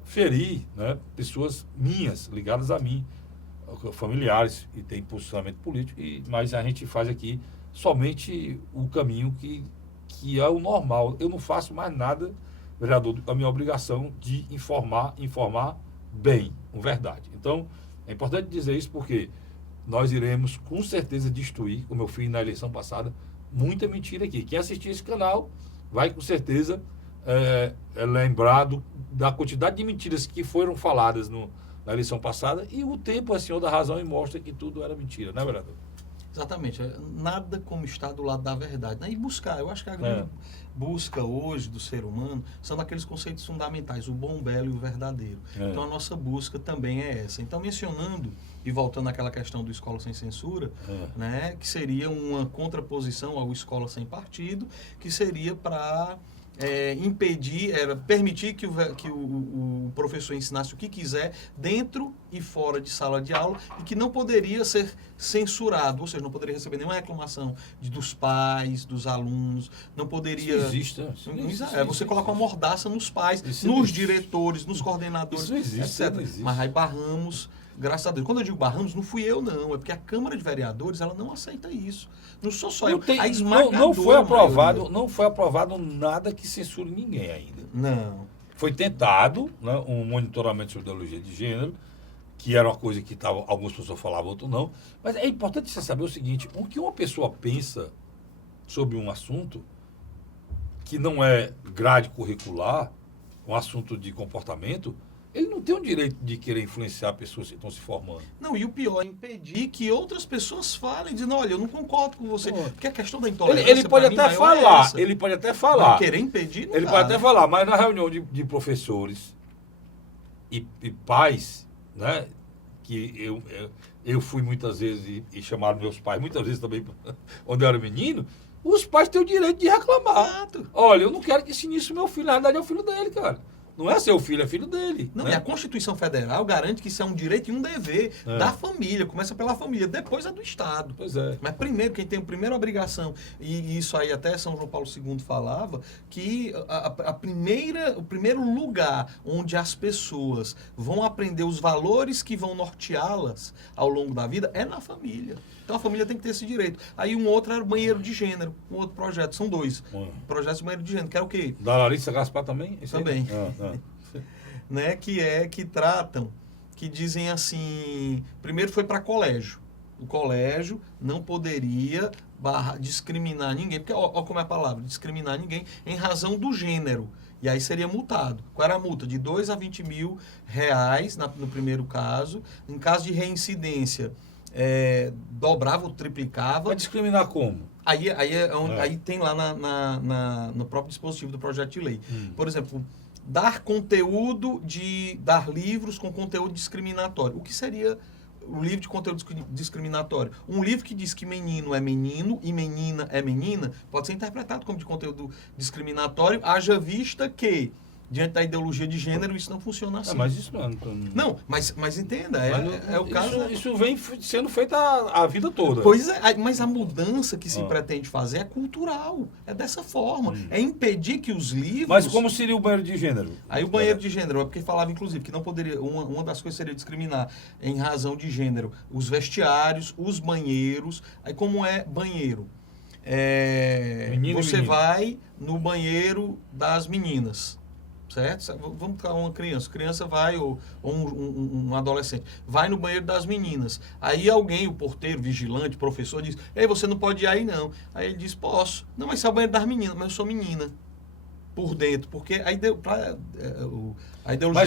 ferir, né, pessoas minhas, ligadas a mim, familiares, e tem posicionamento político, mas a gente faz aqui somente o caminho que é o normal. Eu não faço mais nada, vereador, a minha obrigação de informar bem, com verdade. Então, é importante dizer isso porque nós iremos, com certeza, destruir, como eu fiz na eleição passada, muita mentira aqui. Quem assistir esse canal vai, com certeza, lembrado da quantidade de mentiras que foram faladas na eleição passada, e o tempo é senhor da razão e mostra que tudo era mentira, né, vereador? Exatamente. Nada como estar do lado da verdade, né? E buscar. Eu acho que a grande busca hoje do ser humano são daqueles conceitos fundamentais, o bom, o belo e o verdadeiro. Então a nossa busca também é essa. Então, mencionando e voltando àquela questão do Escola Sem Censura, né, que seria uma contraposição ao Escola Sem Partido, que seria para permitir que o professor ensinasse o que quiser dentro e fora de sala de aula, e que não poderia ser censurado, ou seja, não poderia receber nenhuma reclamação dos pais, dos alunos, não poderia... Isso existe, né? Você coloca uma mordaça nos pais, nos diretores, nos coordenadores, isso existe, etc. Mas aí barramos, graças a Deus. Quando eu digo barramos, não fui eu, não. É porque a Câmara de Vereadores, ela não aceita isso. Não sou só eu. Não foi aprovado nada que censure ninguém ainda. Não. Foi tentado, né, um monitoramento sobre ideologia de gênero, que era uma coisa que algumas pessoas falavam, outras não. Mas é importante você saber o seguinte: o que uma pessoa pensa sobre um assunto que não é grade curricular, um assunto de comportamento, ele não tem o direito de querer influenciar pessoas que estão se formando. Não, e o pior é impedir que outras pessoas falem, dizendo, olha, eu não concordo com você. Porque a questão da intolerância... Ele pode até falar. Mas querer impedir não Ele dá, pode né? até falar, mas na reunião de professores e pais, né, que eu fui muitas vezes e chamaram meus pais, muitas vezes também, onde eu era menino, os pais têm o direito de reclamar. Exato. Olha, eu não quero que ensine isso meu filho. Na verdade, é o filho dele, cara. Não é seu filho, é filho dele. Não, né? E a Constituição Federal garante que isso é um direito e um dever da família. Começa pela família, depois é do Estado. Pois é. Mas primeiro, quem tem a primeira obrigação, e isso aí até São João Paulo II falava, que o primeiro lugar onde as pessoas vão aprender os valores que vão norteá-las ao longo da vida é na família. Então a família tem que ter esse direito. Aí um outro era o banheiro de gênero, um outro projeto. São dois. Projetos de banheiro de gênero, que é o quê? Da Larissa Gaspar também? Também. Né, que tratam, que dizem assim, primeiro foi para colégio. O colégio não poderia discriminar ninguém, porque olha como é a palavra, discriminar ninguém em razão do gênero. E aí seria multado. Qual era a multa? De 2 a 20 mil reais no primeiro caso. Em caso de reincidência, dobrava ou triplicava. Vai discriminar como? Aí tem lá no próprio dispositivo do projeto de lei. Por exemplo, dar livros com conteúdo discriminatório. O que seria o livro de conteúdo discriminatório? Um livro que diz que menino é menino e menina é menina pode ser interpretado como de conteúdo discriminatório, haja vista que, diante da ideologia de gênero, isso não funciona assim. Mas isso não... Mas entenda, o caso... Isso vem sendo feito a vida toda. Pois é, mas a mudança que se pretende fazer é cultural. É dessa forma. É impedir que os livros... Mas como seria o banheiro de gênero? Aí o banheiro de gênero, é porque falava, inclusive, que não poderia... Uma das coisas seria discriminar em razão de gênero os vestiários, os banheiros. Aí como é banheiro? Você vai no banheiro das meninas. Certo? Vamos pegar uma criança vai, ou um adolescente, vai no banheiro das meninas. Aí alguém, o porteiro, vigilante, professor, diz, ei, você não pode ir aí não. Aí ele diz, posso. Não, mas é o banheiro das meninas, mas eu sou menina. Por dentro, porque a ideologia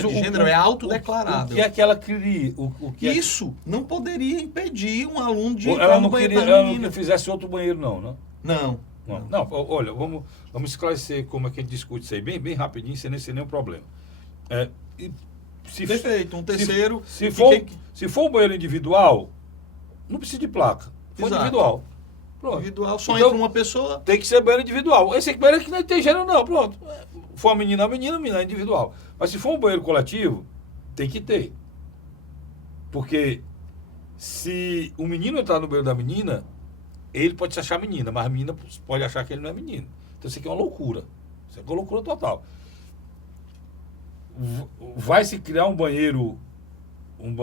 de gênero é autodeclarada. O que é que ela queria? Isso não poderia impedir um aluno de entrar no banheiro das meninas. Ela não queria que fizesse outro banheiro, não, né? Não, olha, vamos esclarecer como é que a gente discute isso aí, bem rapidinho, sem nenhum problema. Perfeito, um terceiro... Se for um banheiro individual, não precisa de placa. For individual. Pronto. Individual, só entra uma pessoa... Tem que ser banheiro individual. Esse banheiro aqui não tem gênero, não, pronto. for a menina é individual. Mas se for um banheiro coletivo, tem que ter. Porque se o menino entrar no banheiro da menina, ele pode se achar menina, mas a menina pode achar que ele não é menino. Então isso aqui é uma loucura. Isso aqui é uma loucura total. Vai se criar um banheiro, como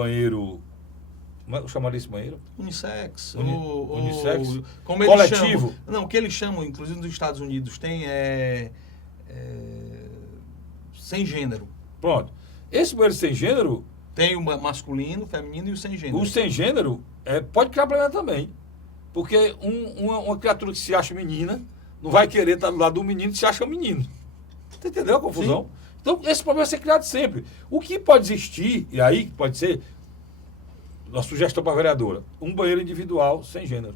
é que eu chamaria esse banheiro? Unissex. Unissex. Como eles Coletivo. chamam, não, o que eles chamam, inclusive nos Estados Unidos, tem sem gênero. Pronto. Esse banheiro sem gênero... Tem o masculino, o feminino e o sem gênero. O sem gênero pode criar problema também. Porque uma criatura que se acha menina não vai querer estar do lado do menino que se acha menino. Você entendeu a confusão? Sim. Então, esse problema vai ser criado sempre. O que pode existir, e aí pode ser, uma sugestão para a vereadora, um banheiro individual sem gênero.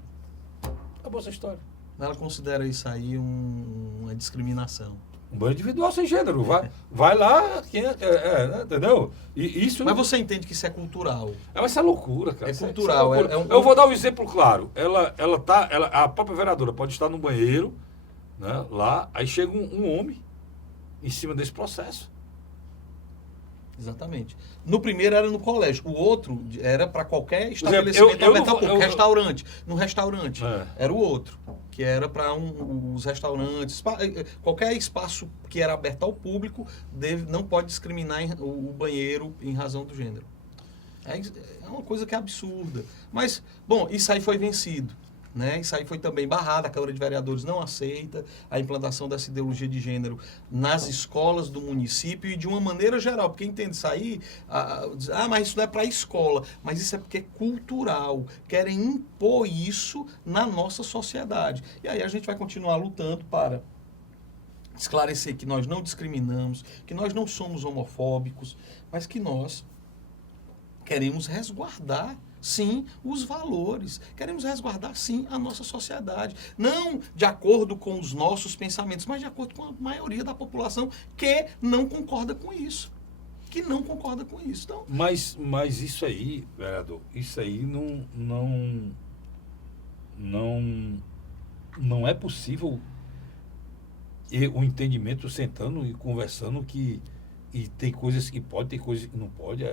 Acabou essa história. Ela considera isso aí uma discriminação. Um banheiro individual sem gênero. Vai lá, entendeu? E isso... Mas você entende que isso é cultural? Mas isso é loucura, cara. É cultural. É loucura. Eu vou dar um exemplo claro. A própria vereadora pode estar no banheiro, né, lá, aí chega um homem em cima desse processo. Exatamente. No primeiro era no colégio, o outro era para qualquer estabelecimento, restaurante. No restaurante era o outro, que era para os restaurantes, qualquer espaço que era aberto ao público não pode discriminar o banheiro em razão do gênero. É uma coisa que é absurda. Mas, bom, isso aí foi vencido. Né? Isso aí foi também barrado, a Câmara de Vereadores não aceita a implantação dessa ideologia de gênero nas escolas do município e de uma maneira geral, porque entende isso aí, mas isso não é para a escola, mas isso é porque é cultural, querem impor isso na nossa sociedade. E aí a gente vai continuar lutando para esclarecer que nós não discriminamos, que nós não somos homofóbicos, mas que nós queremos resguardar sim, os valores. Queremos resguardar, sim, a nossa sociedade. Não de acordo com os nossos pensamentos, mas de acordo com a maioria da população que não concorda com isso. Então, mas isso aí, vereador, isso aí não é possível o entendimento sentando e conversando e tem coisas que pode, tem coisas que não pode.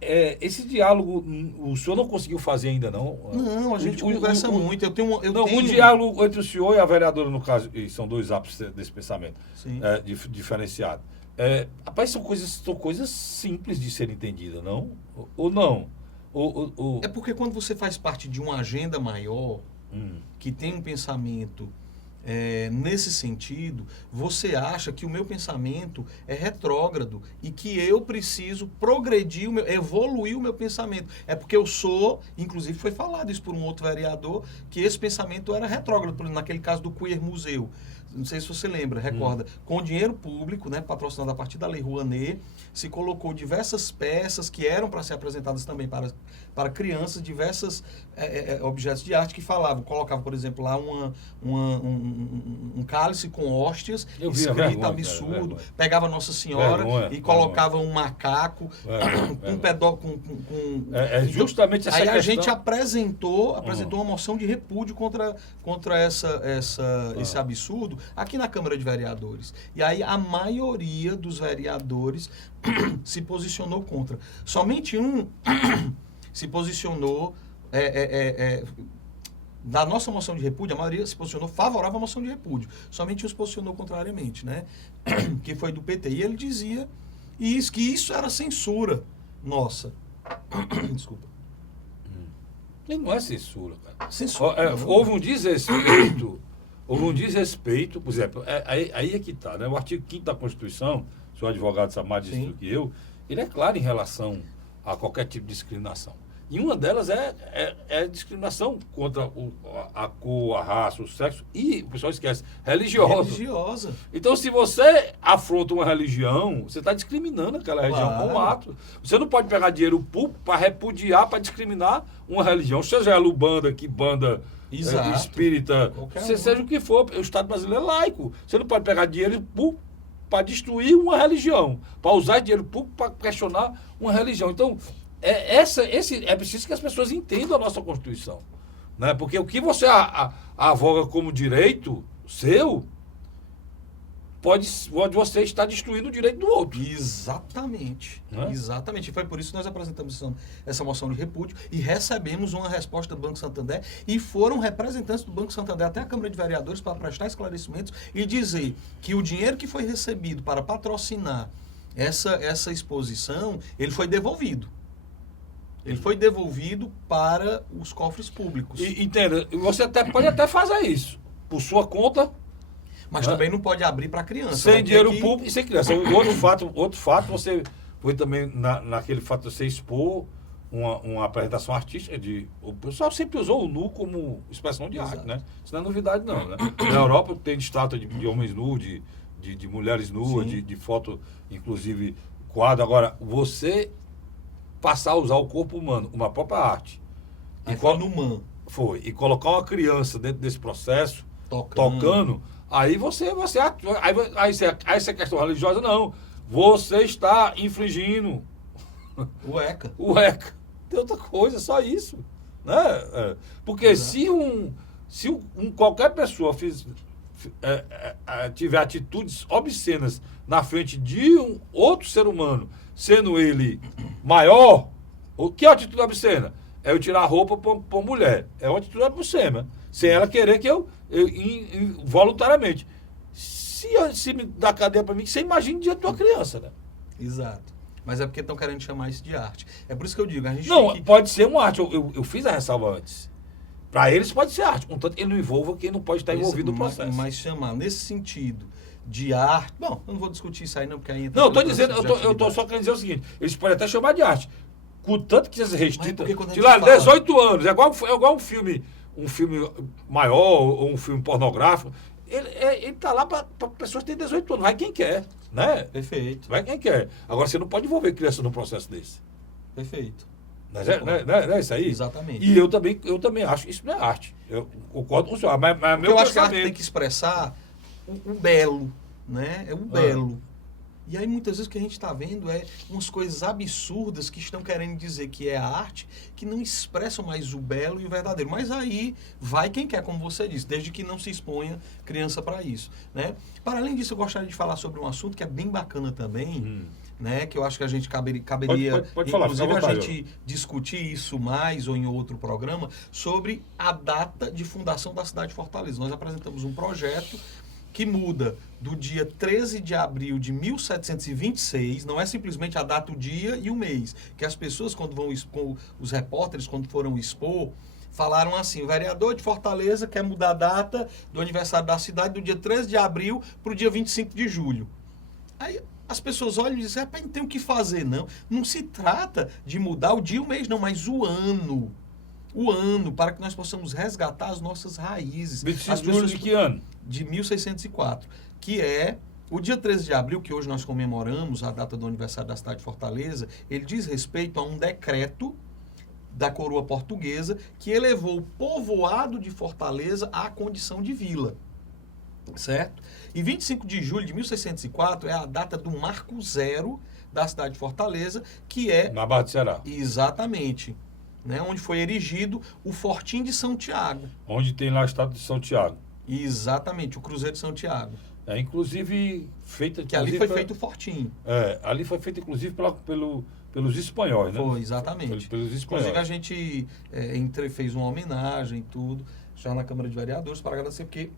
Esse diálogo, o senhor não conseguiu fazer ainda, não? Não, a gente conversa muito. O diálogo entre o senhor e a vereadora, no caso, e são dois ápices desse pensamento diferenciado. Rapaz, são coisas simples de serem entendidas, não? Ou não? É porque quando você faz parte de uma agenda maior, que tem um pensamento nesse sentido, você acha que o meu pensamento é retrógrado e que eu preciso progredir, evoluir o meu pensamento. É porque eu sou, inclusive foi falado isso por um outro vereador, que esse pensamento era retrógrado, por exemplo, naquele caso do Queer Museu. Não sei se você lembra, recorda, com dinheiro público, né, patrocinado a partir da Lei Rouanet, se colocou diversas peças que eram para ser apresentadas também para crianças, diversos objetos de arte que colocavam, por exemplo, lá um cálice com hóstias, escrita absurdo, pegava Nossa Senhora e colocava um macaco com pedó, justamente essa aí questão. A gente apresentou uma moção de repúdio contra esse absurdo aqui na Câmara de Vereadores. E aí a maioria dos vereadores se posicionou contra. Somente um se posicionou da nossa moção de repúdio, a maioria se posicionou favorável à moção de repúdio. Somente um se posicionou contrariamente, né? Que foi do PT. E ele dizia que isso era censura nossa. Desculpa. E não é censura, cara. Censura. Houve um desrespeito, por exemplo, aí é que está, né? O artigo 5º da Constituição, o senhor advogado sabe mais disso do que eu, ele é claro em relação a qualquer tipo de discriminação. E uma delas é discriminação contra a cor, a raça, o sexo e, o pessoal esquece, religiosa. Então, se você afronta uma religião, você está discriminando aquela religião com um ato. Você não pode pegar dinheiro público para repudiar, para discriminar uma religião, seja ela banda espírita, seja o que for, o Estado brasileiro é laico. Você não pode pegar dinheiro público para destruir uma religião, para usar dinheiro público para questionar uma religião. Então, é preciso que as pessoas entendam a nossa Constituição. Né? Porque o que você avoga como direito seu, pode você estar destruindo o direito do outro. Exatamente. Né? Exatamente. E foi por isso que nós apresentamos essa moção de repúdio e recebemos uma resposta do Banco Santander e foram representantes do Banco Santander até a Câmara de Vereadores para prestar esclarecimentos e dizer que o dinheiro que foi recebido para patrocinar essa exposição, ele foi devolvido. Ele foi devolvido para os cofres públicos. Entenda, você pode até fazer isso por sua conta, mas também não pode abrir para criança. Sem dinheiro público e sem criança. Outro fato, você foi também naquele fato de você expor uma apresentação artística. O pessoal sempre usou o nu como expressão de arte, né? Isso não é novidade, não. Né? Na Europa tem estátua de homens nus, de mulheres nuas, de foto, inclusive, quadro. Agora, você passar a usar o corpo humano, uma própria arte. Foi. E colocar uma criança dentro desse processo, tocando, aí essa questão religiosa, não. Você está infringindo o ECA. Tem outra coisa, só isso. Né? Porque se qualquer pessoa tiver atitudes obscenas na frente de um outro ser humano, sendo ele maior, o que é a atitude obscena? É eu tirar a roupa para mulher. É uma atitude obscena. Sem ela querer que eu voluntariamente. Se me dá cadeia para mim, você imagina diante de uma criança, né? Exato. Mas é porque estão querendo chamar isso de arte. É por isso que eu digo, a gente não, pode ser uma arte. Eu fiz a ressalva antes. Para eles pode ser arte, contanto que ele não envolva quem não pode estar envolvido no processo. Mas chamar nesse sentido de arte... Bom, eu não vou discutir isso aí não, porque aí... Não, eu estou só querendo dizer o seguinte, eles podem até chamar de arte, contanto que seja restrita. De lá, 18 anos, é igual um filme maior, ou um filme pornográfico, ele está lá para pessoas que têm 18 anos, vai quem quer, né? Perfeito. Vai quem quer. Agora, você não pode envolver criança num processo desse. Perfeito. Não é isso aí? Exatamente. E eu também acho que isso não é arte. Eu concordo com o senhor. Mas eu acho que a arte tem que expressar o belo, né? É o belo. E aí, muitas vezes, o que a gente está vendo é umas coisas absurdas que estão querendo dizer que é a arte, que não expressam mais o belo e o verdadeiro. Mas aí, vai quem quer, como você disse, desde que não se exponha criança para isso, né? Para além disso, eu gostaria de falar sobre um assunto que é bem bacana também, né? Que eu acho que a gente caberia pode falar, inclusive, a gente discutir isso mais ou em outro programa, sobre a data de fundação da cidade de Fortaleza. Nós apresentamos um projeto que muda do dia 13 de abril de 1726, não é simplesmente a data, o dia e o mês, que as pessoas, quando vão expor, os repórteres, quando foram expor, falaram assim: o vereador de Fortaleza quer mudar a data do aniversário da cidade do dia 13 de abril para o dia 25 de julho. Aí as pessoas olham e dizem: rapaz, não tem o que fazer, não. Não se trata de mudar o dia e o mês, não, mas o ano. O ano, para que nós possamos resgatar as nossas raízes. 25 de julho de que ano? De 1604, que é o dia 13 de abril, que hoje nós comemoramos a data do aniversário da cidade de Fortaleza. Ele diz respeito a um decreto da coroa portuguesa que elevou o povoado de Fortaleza à condição de vila, certo? E 25 de julho de 1604 é a data do marco zero da cidade de Fortaleza, que é... Na Barra do Ceará. Exatamente. Né, onde foi erigido o Fortim de São Tiago. Onde tem lá a estátua de São Tiago. Exatamente, o Cruzeiro de São Tiago. Inclusive feita... Que ali foi feito o Fortim. Ali foi feito inclusive pelos espanhóis, né? Foi, exatamente. Pelos espanhóis. Inclusive a gente fez uma homenagem e tudo, já na Câmara de Vereadores, para agradecer, porque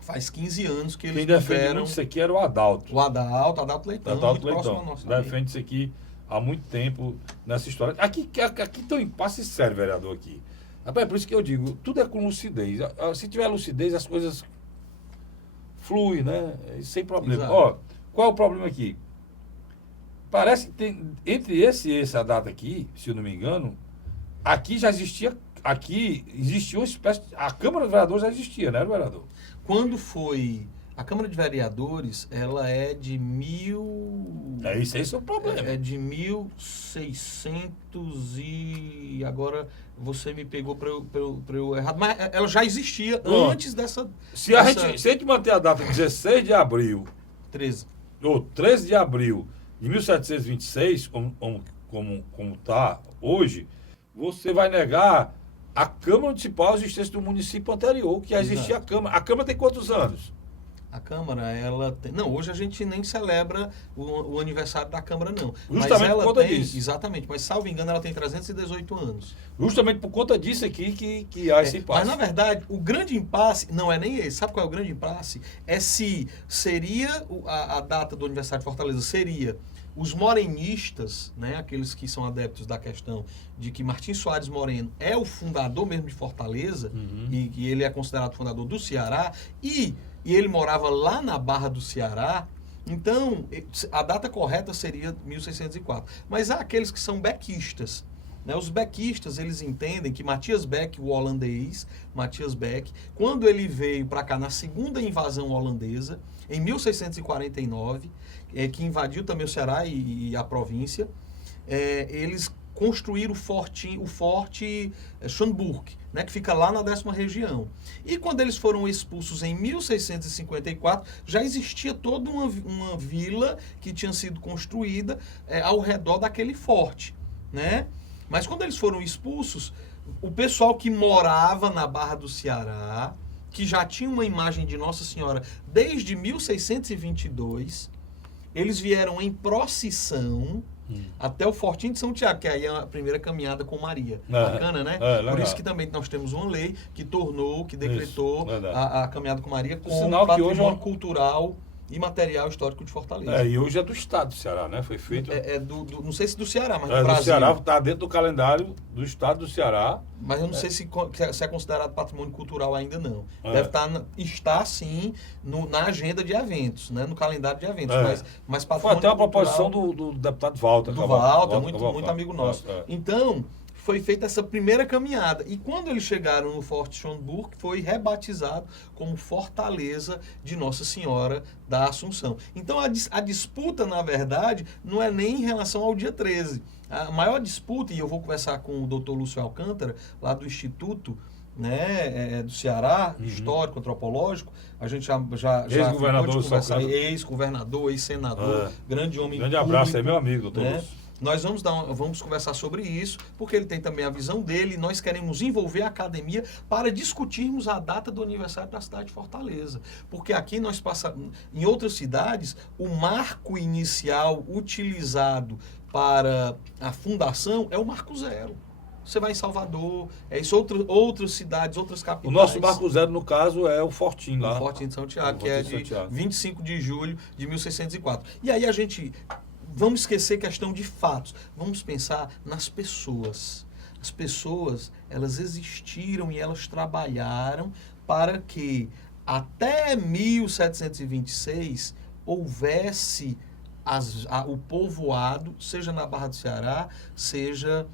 faz 15 anos que eles tiveram... Quem defende muito isso aqui era o Adalto. O Adalto Leitão, muito próximo ao nosso amigo. Defende isso aqui há muito tempo nessa história. Aqui tem um impasse sério, vereador, aqui. É por isso que eu digo, tudo é com lucidez. Se tiver lucidez, as coisas fluem, né? Sem problema. Ó, qual é o problema aqui? Parece que tem, entre essa data aqui, se eu não me engano, aqui existia uma espécie... A Câmara de Vereadores já existia, né, vereador? Quando foi... A Câmara de Vereadores, ela é de esse é o problema. É de 1600 e... Agora você me pegou para eu errado. Mas ela já existia antes dessa... Se a gente manter a data 16 de abril... 13. Ou 13 de abril de 1726, como está hoje, você vai negar a Câmara Municipal a existência do município anterior, que já existia a Câmara. A Câmara tem quantos anos? A Câmara, ela tem... Não, hoje a gente nem celebra o aniversário da Câmara, não. Justamente mas ela por conta tem, disso. Exatamente, mas salvo engano, ela tem 318 anos. Justamente por conta disso aqui que há esse impasse. Mas, na verdade, o grande impasse não é nem esse. Sabe qual é o grande impasse? É se seria a data do aniversário de Fortaleza, seria os morenistas, né, aqueles que são adeptos da questão de que Martim Soares Moreno é o fundador mesmo de Fortaleza, e ele é considerado fundador do Ceará, e ele morava lá na Barra do Ceará. Então, a data correta seria 1604. Mas há aqueles que são bequistas. Né? Os bequistas, eles entendem que Matias Beck, o holandês, Matias Beck, quando ele veio para cá na segunda invasão holandesa, em 1649, que invadiu também o Ceará e a província, eles construíram o forte Schönburg, né, que fica lá na 10ª região. E quando eles foram expulsos em 1654, já existia toda uma vila que tinha sido construída ao redor daquele forte, né? Mas quando eles foram expulsos, o pessoal que morava na Barra do Ceará, que já tinha uma imagem de Nossa Senhora desde 1622, eles vieram em procissão até o Fortinho de São Tiago, que aí é a primeira caminhada com Maria. Bacana, né? Por isso que também nós temos uma lei que decretou a caminhada com Maria como patrimônio cultural e material histórico de Fortaleza. E hoje é do estado do Ceará, né? Foi feito... não sei se do Ceará, mas do Brasil. Do Ceará, está dentro do calendário do estado do Ceará. Mas eu não sei se é considerado patrimônio cultural ainda não. Deve estar sim, na agenda de eventos, né? No calendário de eventos. Mas patrimônio foi até uma cultural, proposição do deputado Walter. Do Walter, muito amigo nosso. Então, foi feita essa primeira caminhada. E quando eles chegaram no Forte Schönburg, foi rebatizado como Fortaleza de Nossa Senhora da Assunção. Então, a disputa, na verdade, não é nem em relação ao dia 13. A maior disputa, e eu vou conversar com o doutor Lúcio Alcântara, lá do Instituto, né, do Ceará, histórico, antropológico, a gente já ex-governador, ex-governador, ex-senador, grande homem grande público, abraço, é meu amigo, doutor Lúcio. Nós vamos conversar sobre isso, porque ele tem também a visão dele, e nós queremos envolver a academia para discutirmos a data do aniversário da cidade de Fortaleza. Porque aqui nós passamos, em outras cidades, o marco inicial utilizado para a fundação é o marco zero. Você vai em Salvador, outras cidades, outras capitais. O nosso marco zero, no caso, é o Fortinho lá. O Fortinho de São Tiago, que é de 25 de julho de 1604. E aí a gente... Vamos esquecer questão de fatos. Vamos pensar nas pessoas. As pessoas, elas existiram e elas trabalharam para que até 1726 houvesse o povoado, seja na Barra do Ceará, seja...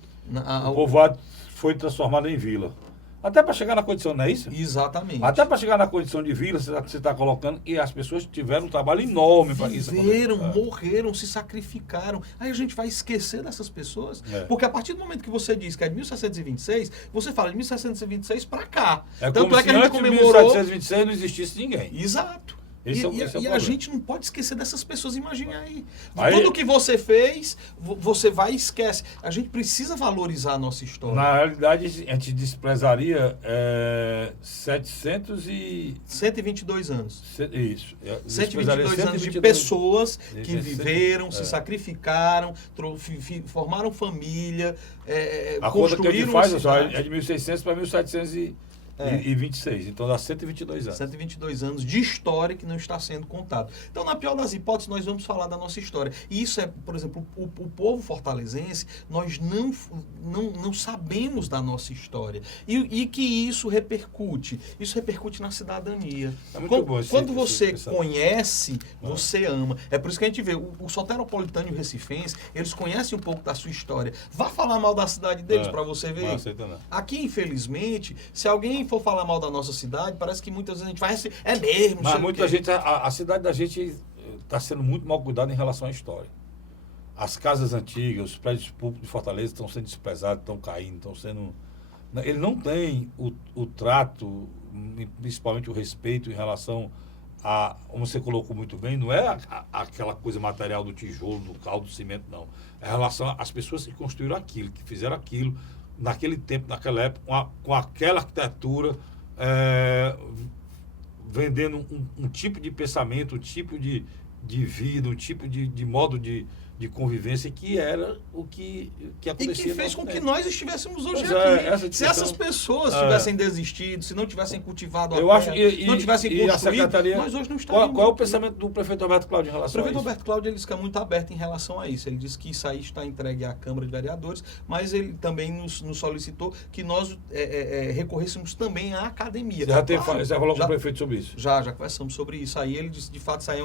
O povoado foi transformado em vila. Até para chegar na condição, não é isso? Exatamente. Até para chegar na condição de vila, você está colocando, e as pessoas tiveram um trabalho enorme para isso. Morreram, se sacrificaram. Aí a gente vai esquecer dessas pessoas. Porque a partir do momento que você diz que é de 1726, você fala de 1726 para cá. Tanto é que a gente comemorou... de 1726 não existisse ninguém. Exato. Esse e a gente não pode esquecer dessas pessoas. Imagine aí. Tudo que você fez, você vai e esquece. A gente precisa valorizar a nossa história. Na realidade, a gente desprezaria 122 anos. Isso. 122 anos de pessoas que viveram, se sacrificaram, formaram família, a conta que a gente faz é de 1600 para 1726, então dá 122 anos. 122 anos de história que não está sendo contado. Então, na pior das hipóteses, nós vamos falar da nossa história. E isso é, por exemplo, o povo fortalezense, nós não sabemos da nossa história. E que isso repercute? Isso repercute na cidadania. Quando você conhece, você ama. É por isso que a gente vê, o soteropolitano e o recifense, eles conhecem um pouco da sua história. Vá falar mal da cidade deles para você ver. Não aceita, não. Aqui, infelizmente, se alguém for falar mal da nossa cidade, parece que muitas vezes a gente vai... É mesmo. Mas muita gente... A cidade da gente está sendo muito mal cuidada em relação à história. As casas antigas, os prédios públicos de Fortaleza estão sendo desprezados, estão caindo, estão sendo... Ele não tem o trato, principalmente o respeito em relação a... Como você colocou muito bem, não é aquela coisa material do tijolo, do cal, do cimento, não. É em relação às pessoas que construíram aquilo, que fizeram aquilo, naquele tempo, naquela época, com aquela arquitetura vendendo um tipo de pensamento, um tipo de vida, um tipo de modo de convivência que era o que acontecia. E que fez com que nós estivéssemos hoje Pois aqui. Se essas pessoas tivessem desistido, se não tivessem cultivado a eu acho, terra, não tivessem a construído, secretaria, nós hoje não estaríamos. qual é o pensamento do prefeito Roberto Cláudio em O relação a prefeito isso? Roberto Cláudio ele fica muito aberto em relação a isso. Ele disse que isso aí está entregue à Câmara de Vereadores, mas ele também nos solicitou que nós recorrêssemos também à academia. Você já falou com o prefeito sobre isso? Já conversamos sobre isso. Aí ele disse, de fato, isso aí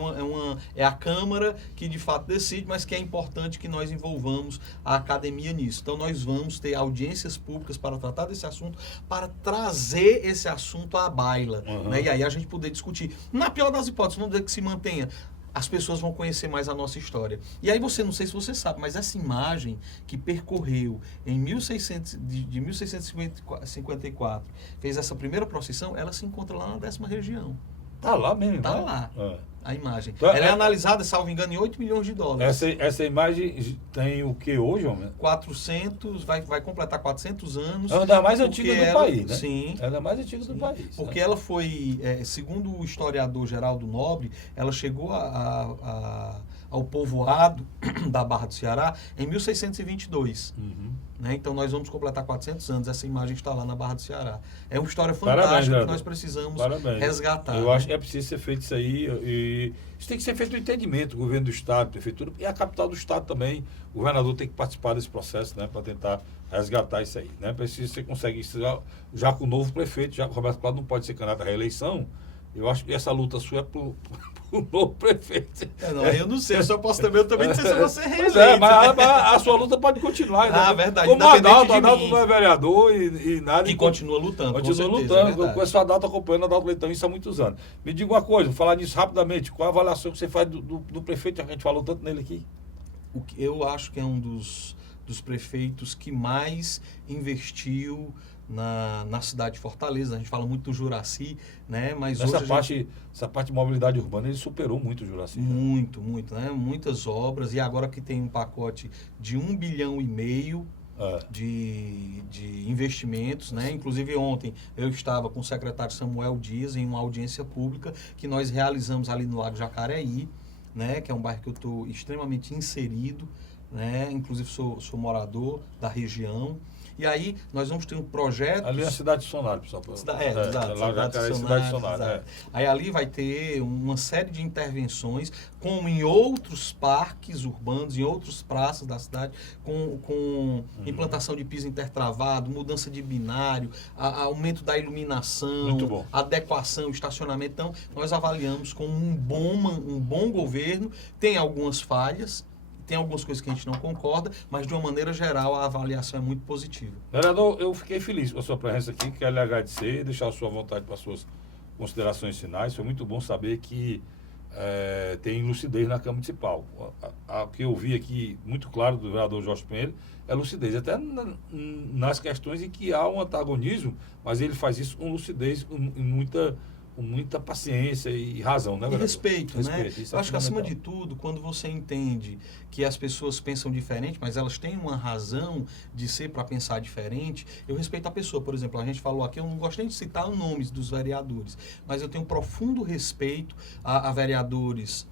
é a Câmara que de fato decide, mas que é importante que nós envolvamos a academia nisso. Então nós vamos ter audiências públicas para tratar desse assunto, para trazer esse assunto à baila. Né? E aí a gente poder discutir. Na pior das hipóteses, vamos dizer que se mantenha. As pessoas vão conhecer mais a nossa história. E aí não sei se você sabe, mas essa imagem que percorreu de 1654, fez essa primeira procissão, ela se encontra lá na 10ª região. Tá lá mesmo. Tá né? lá. A imagem. Então, ela é analisada, salvo engano, em 8 milhões de dólares. Essa imagem tem o que hoje, homem? 400, vai completar 400 anos. É uma das mais antigas do país, né? Sim. É da mais antiga do país. Porque né? ela foi, segundo o historiador Geraldo Nobre, ela chegou ao povoado da Barra do Ceará em 1622. Né? Então nós vamos completar 400 anos. Essa imagem está lá na Barra do Ceará. É uma história fantástica que nós precisamos resgatar. Eu acho que é preciso ser feito isso aí. E isso tem que ser feito no entendimento. O governo do Estado, a Prefeitura e a capital do Estado também. O governador tem que participar desse processo, né, para tentar resgatar isso aí. Né? Preciso você consegue isso já com o novo prefeito, já que o Roberto Cláudio não pode ser candidato à reeleição. Eu acho que essa luta sua é pro novo prefeito. Eu não sei, eu só posso também dizer se você reeleito. Mas a sua luta pode continuar. Né? Verdade. Como o Adalto não é vereador e nada. E continua lutando. Continua lutando. Com essa Adalto acompanhando Adalto Leitão isso há muitos anos. Me diga uma coisa, vou falar nisso rapidamente. Qual a avaliação que você faz do prefeito, já que a gente falou tanto nele aqui? Eu acho que é um dos prefeitos que mais investiu na cidade de Fortaleza. A gente fala muito do Juraci, né? Mas essa parte de mobilidade urbana, ele superou muito o Juraci. Muito, né? Muitas obras. E agora que tem um pacote de 1,5 bilhão de investimentos, né? Inclusive ontem eu estava com o secretário Samuel Dias em uma audiência pública que nós realizamos ali no Lago Jacareí, né? Que é um bairro que eu estou extremamente inserido, né? Inclusive sou morador da região. E aí nós vamos ter um projeto... Ali é a cidade de Sonário, pessoal. Exato. Cidade de Sonário. Aí ali vai ter uma série de intervenções, como em outros parques urbanos, em outras praças da cidade, com implantação de piso intertravado, mudança de binário, aumento da iluminação, adequação, estacionamento. Então, nós avaliamos como um bom governo. Tem algumas falhas, tem algumas coisas que a gente não concorda, mas de uma maneira geral a avaliação é muito positiva. Vereador, eu fiquei feliz com a sua presença aqui, quero lhe agradecer, deixar a sua vontade para as suas considerações finais. Foi muito bom saber que tem lucidez na Câmara Municipal. O que eu vi aqui muito claro do vereador Jorge Pinheiro é lucidez, até nas questões em que há um antagonismo, mas ele faz isso com lucidez, com muita paciência e razão, né, vereador? E respeito, né? Isso eu acho que, acima de tudo, quando você entende que as pessoas pensam diferente, mas elas têm uma razão de ser para pensar diferente, eu respeito a pessoa. Por exemplo, a gente falou aqui, eu não gosto nem de citar os nomes dos vereadores, mas eu tenho um profundo respeito a vereadores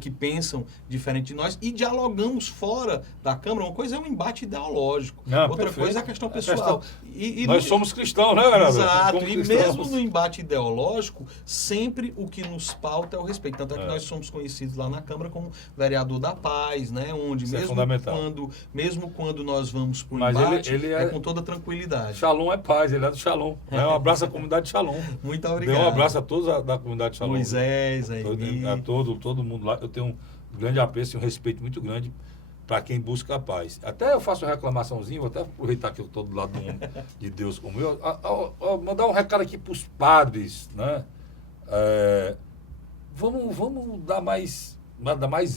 que pensam diferente de nós e dialogamos fora da Câmara. Uma coisa é um embate ideológico, outra coisa é a questão pessoal. Nós somos cristãos, né, vereador? Exato, e mesmo no embate ideológico, sempre o que nos pauta é o respeito. Tanto é que nós somos conhecidos lá na Câmara como vereador da paz, né? Onde mesmo quando nós vamos para o embate, ele é com toda tranquilidade. Shalom é paz, ele é do Shalom. Um abraço à comunidade Shalom. Muito obrigado. Dê um abraço a todos da comunidade Shalom. Moisés, a todo mundo lá. Eu tenho um grande apreço e um respeito muito grande para quem busca a paz. Até eu faço uma reclamaçãozinha, vou até aproveitar que eu estou do lado de Deus como eu. Mandar um recado aqui para os padres, né? Vamos dar mais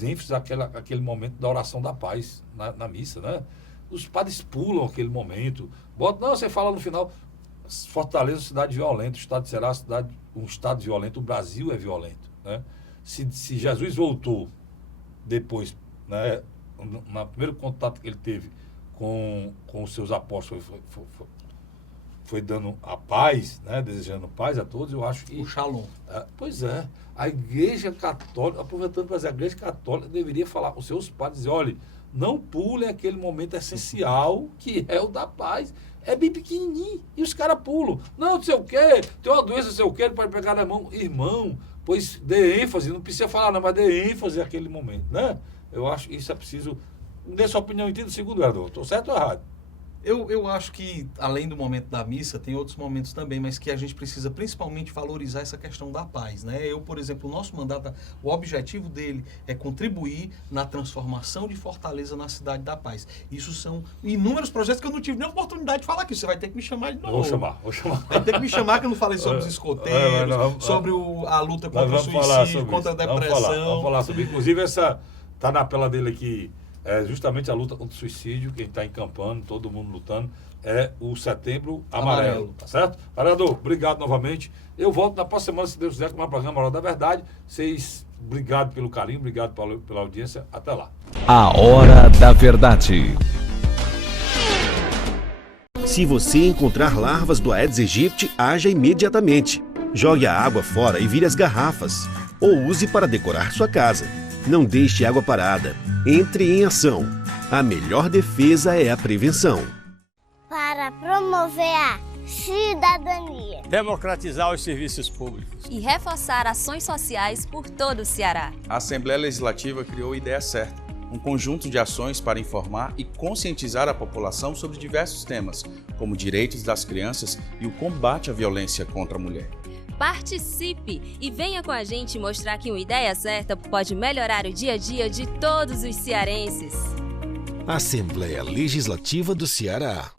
ênfase àquele momento da oração da paz na missa, né? Os padres pulam aquele momento. Você fala no final, Fortaleza é uma cidade violenta, o estado será um estado violento, o Brasil é violento, né? Se Jesus voltou depois, né, no primeiro contato que ele teve com os seus apóstolos, foi dando a paz, né, desejando paz a todos, eu acho que... O Shalom. Pois é, a Igreja Católica, aproveitando para dizer, a Igreja Católica deveria falar com os seus padres, dizer, olha, não pulem aquele momento essencial que é o da paz. É bem pequenininho, e os caras pulam. Não sei o quê, tem uma doença, não sei o quê, pode pegar na mão. Irmão, pois dê ênfase, não precisa falar não, mas dê ênfase àquele momento, né? Eu acho que isso é preciso... Dê sua opinião, entenda, segundo vereador. Estou certo ou errado? Eu acho que, além do momento da missa, tem outros momentos também, mas que a gente precisa principalmente valorizar essa questão da paz, né? Eu, por exemplo, o nosso mandato, o objetivo dele é contribuir na transformação de Fortaleza na Cidade da Paz. Isso são inúmeros projetos que eu não tive nem oportunidade de falar aqui. Você vai ter que me chamar de novo. Vou chamar. Vai ter que me chamar, que eu não falei sobre os escoteiros, sobre a luta contra o suicídio, contra a depressão. Vamos falar sobre isso. Inclusive, essa está na apela dele aqui. É justamente a luta contra o suicídio, quem está encampando, todo mundo lutando, é o Setembro Amarelo, tá certo? Vereador, obrigado novamente. Eu volto na próxima semana, se Deus quiser, com o programa Hora da Verdade. Vocês, obrigado pelo carinho, obrigado pela audiência. Até lá. A Hora da Verdade. Se você encontrar larvas do Aedes aegypti, haja imediatamente. Jogue a água fora e vire as garrafas. Ou use para decorar sua casa. Não deixe água parada. Entre em ação. A melhor defesa é a prevenção. Para promover a cidadania. Democratizar os serviços públicos. E reforçar ações sociais por todo o Ceará. A Assembleia Legislativa criou a Ideia Certa, um conjunto de ações para informar e conscientizar a população sobre diversos temas, como direitos das crianças e o combate à violência contra a mulher. Participe e venha com a gente mostrar que uma ideia certa pode melhorar o dia a dia de todos os cearenses. Assembleia Legislativa do Ceará.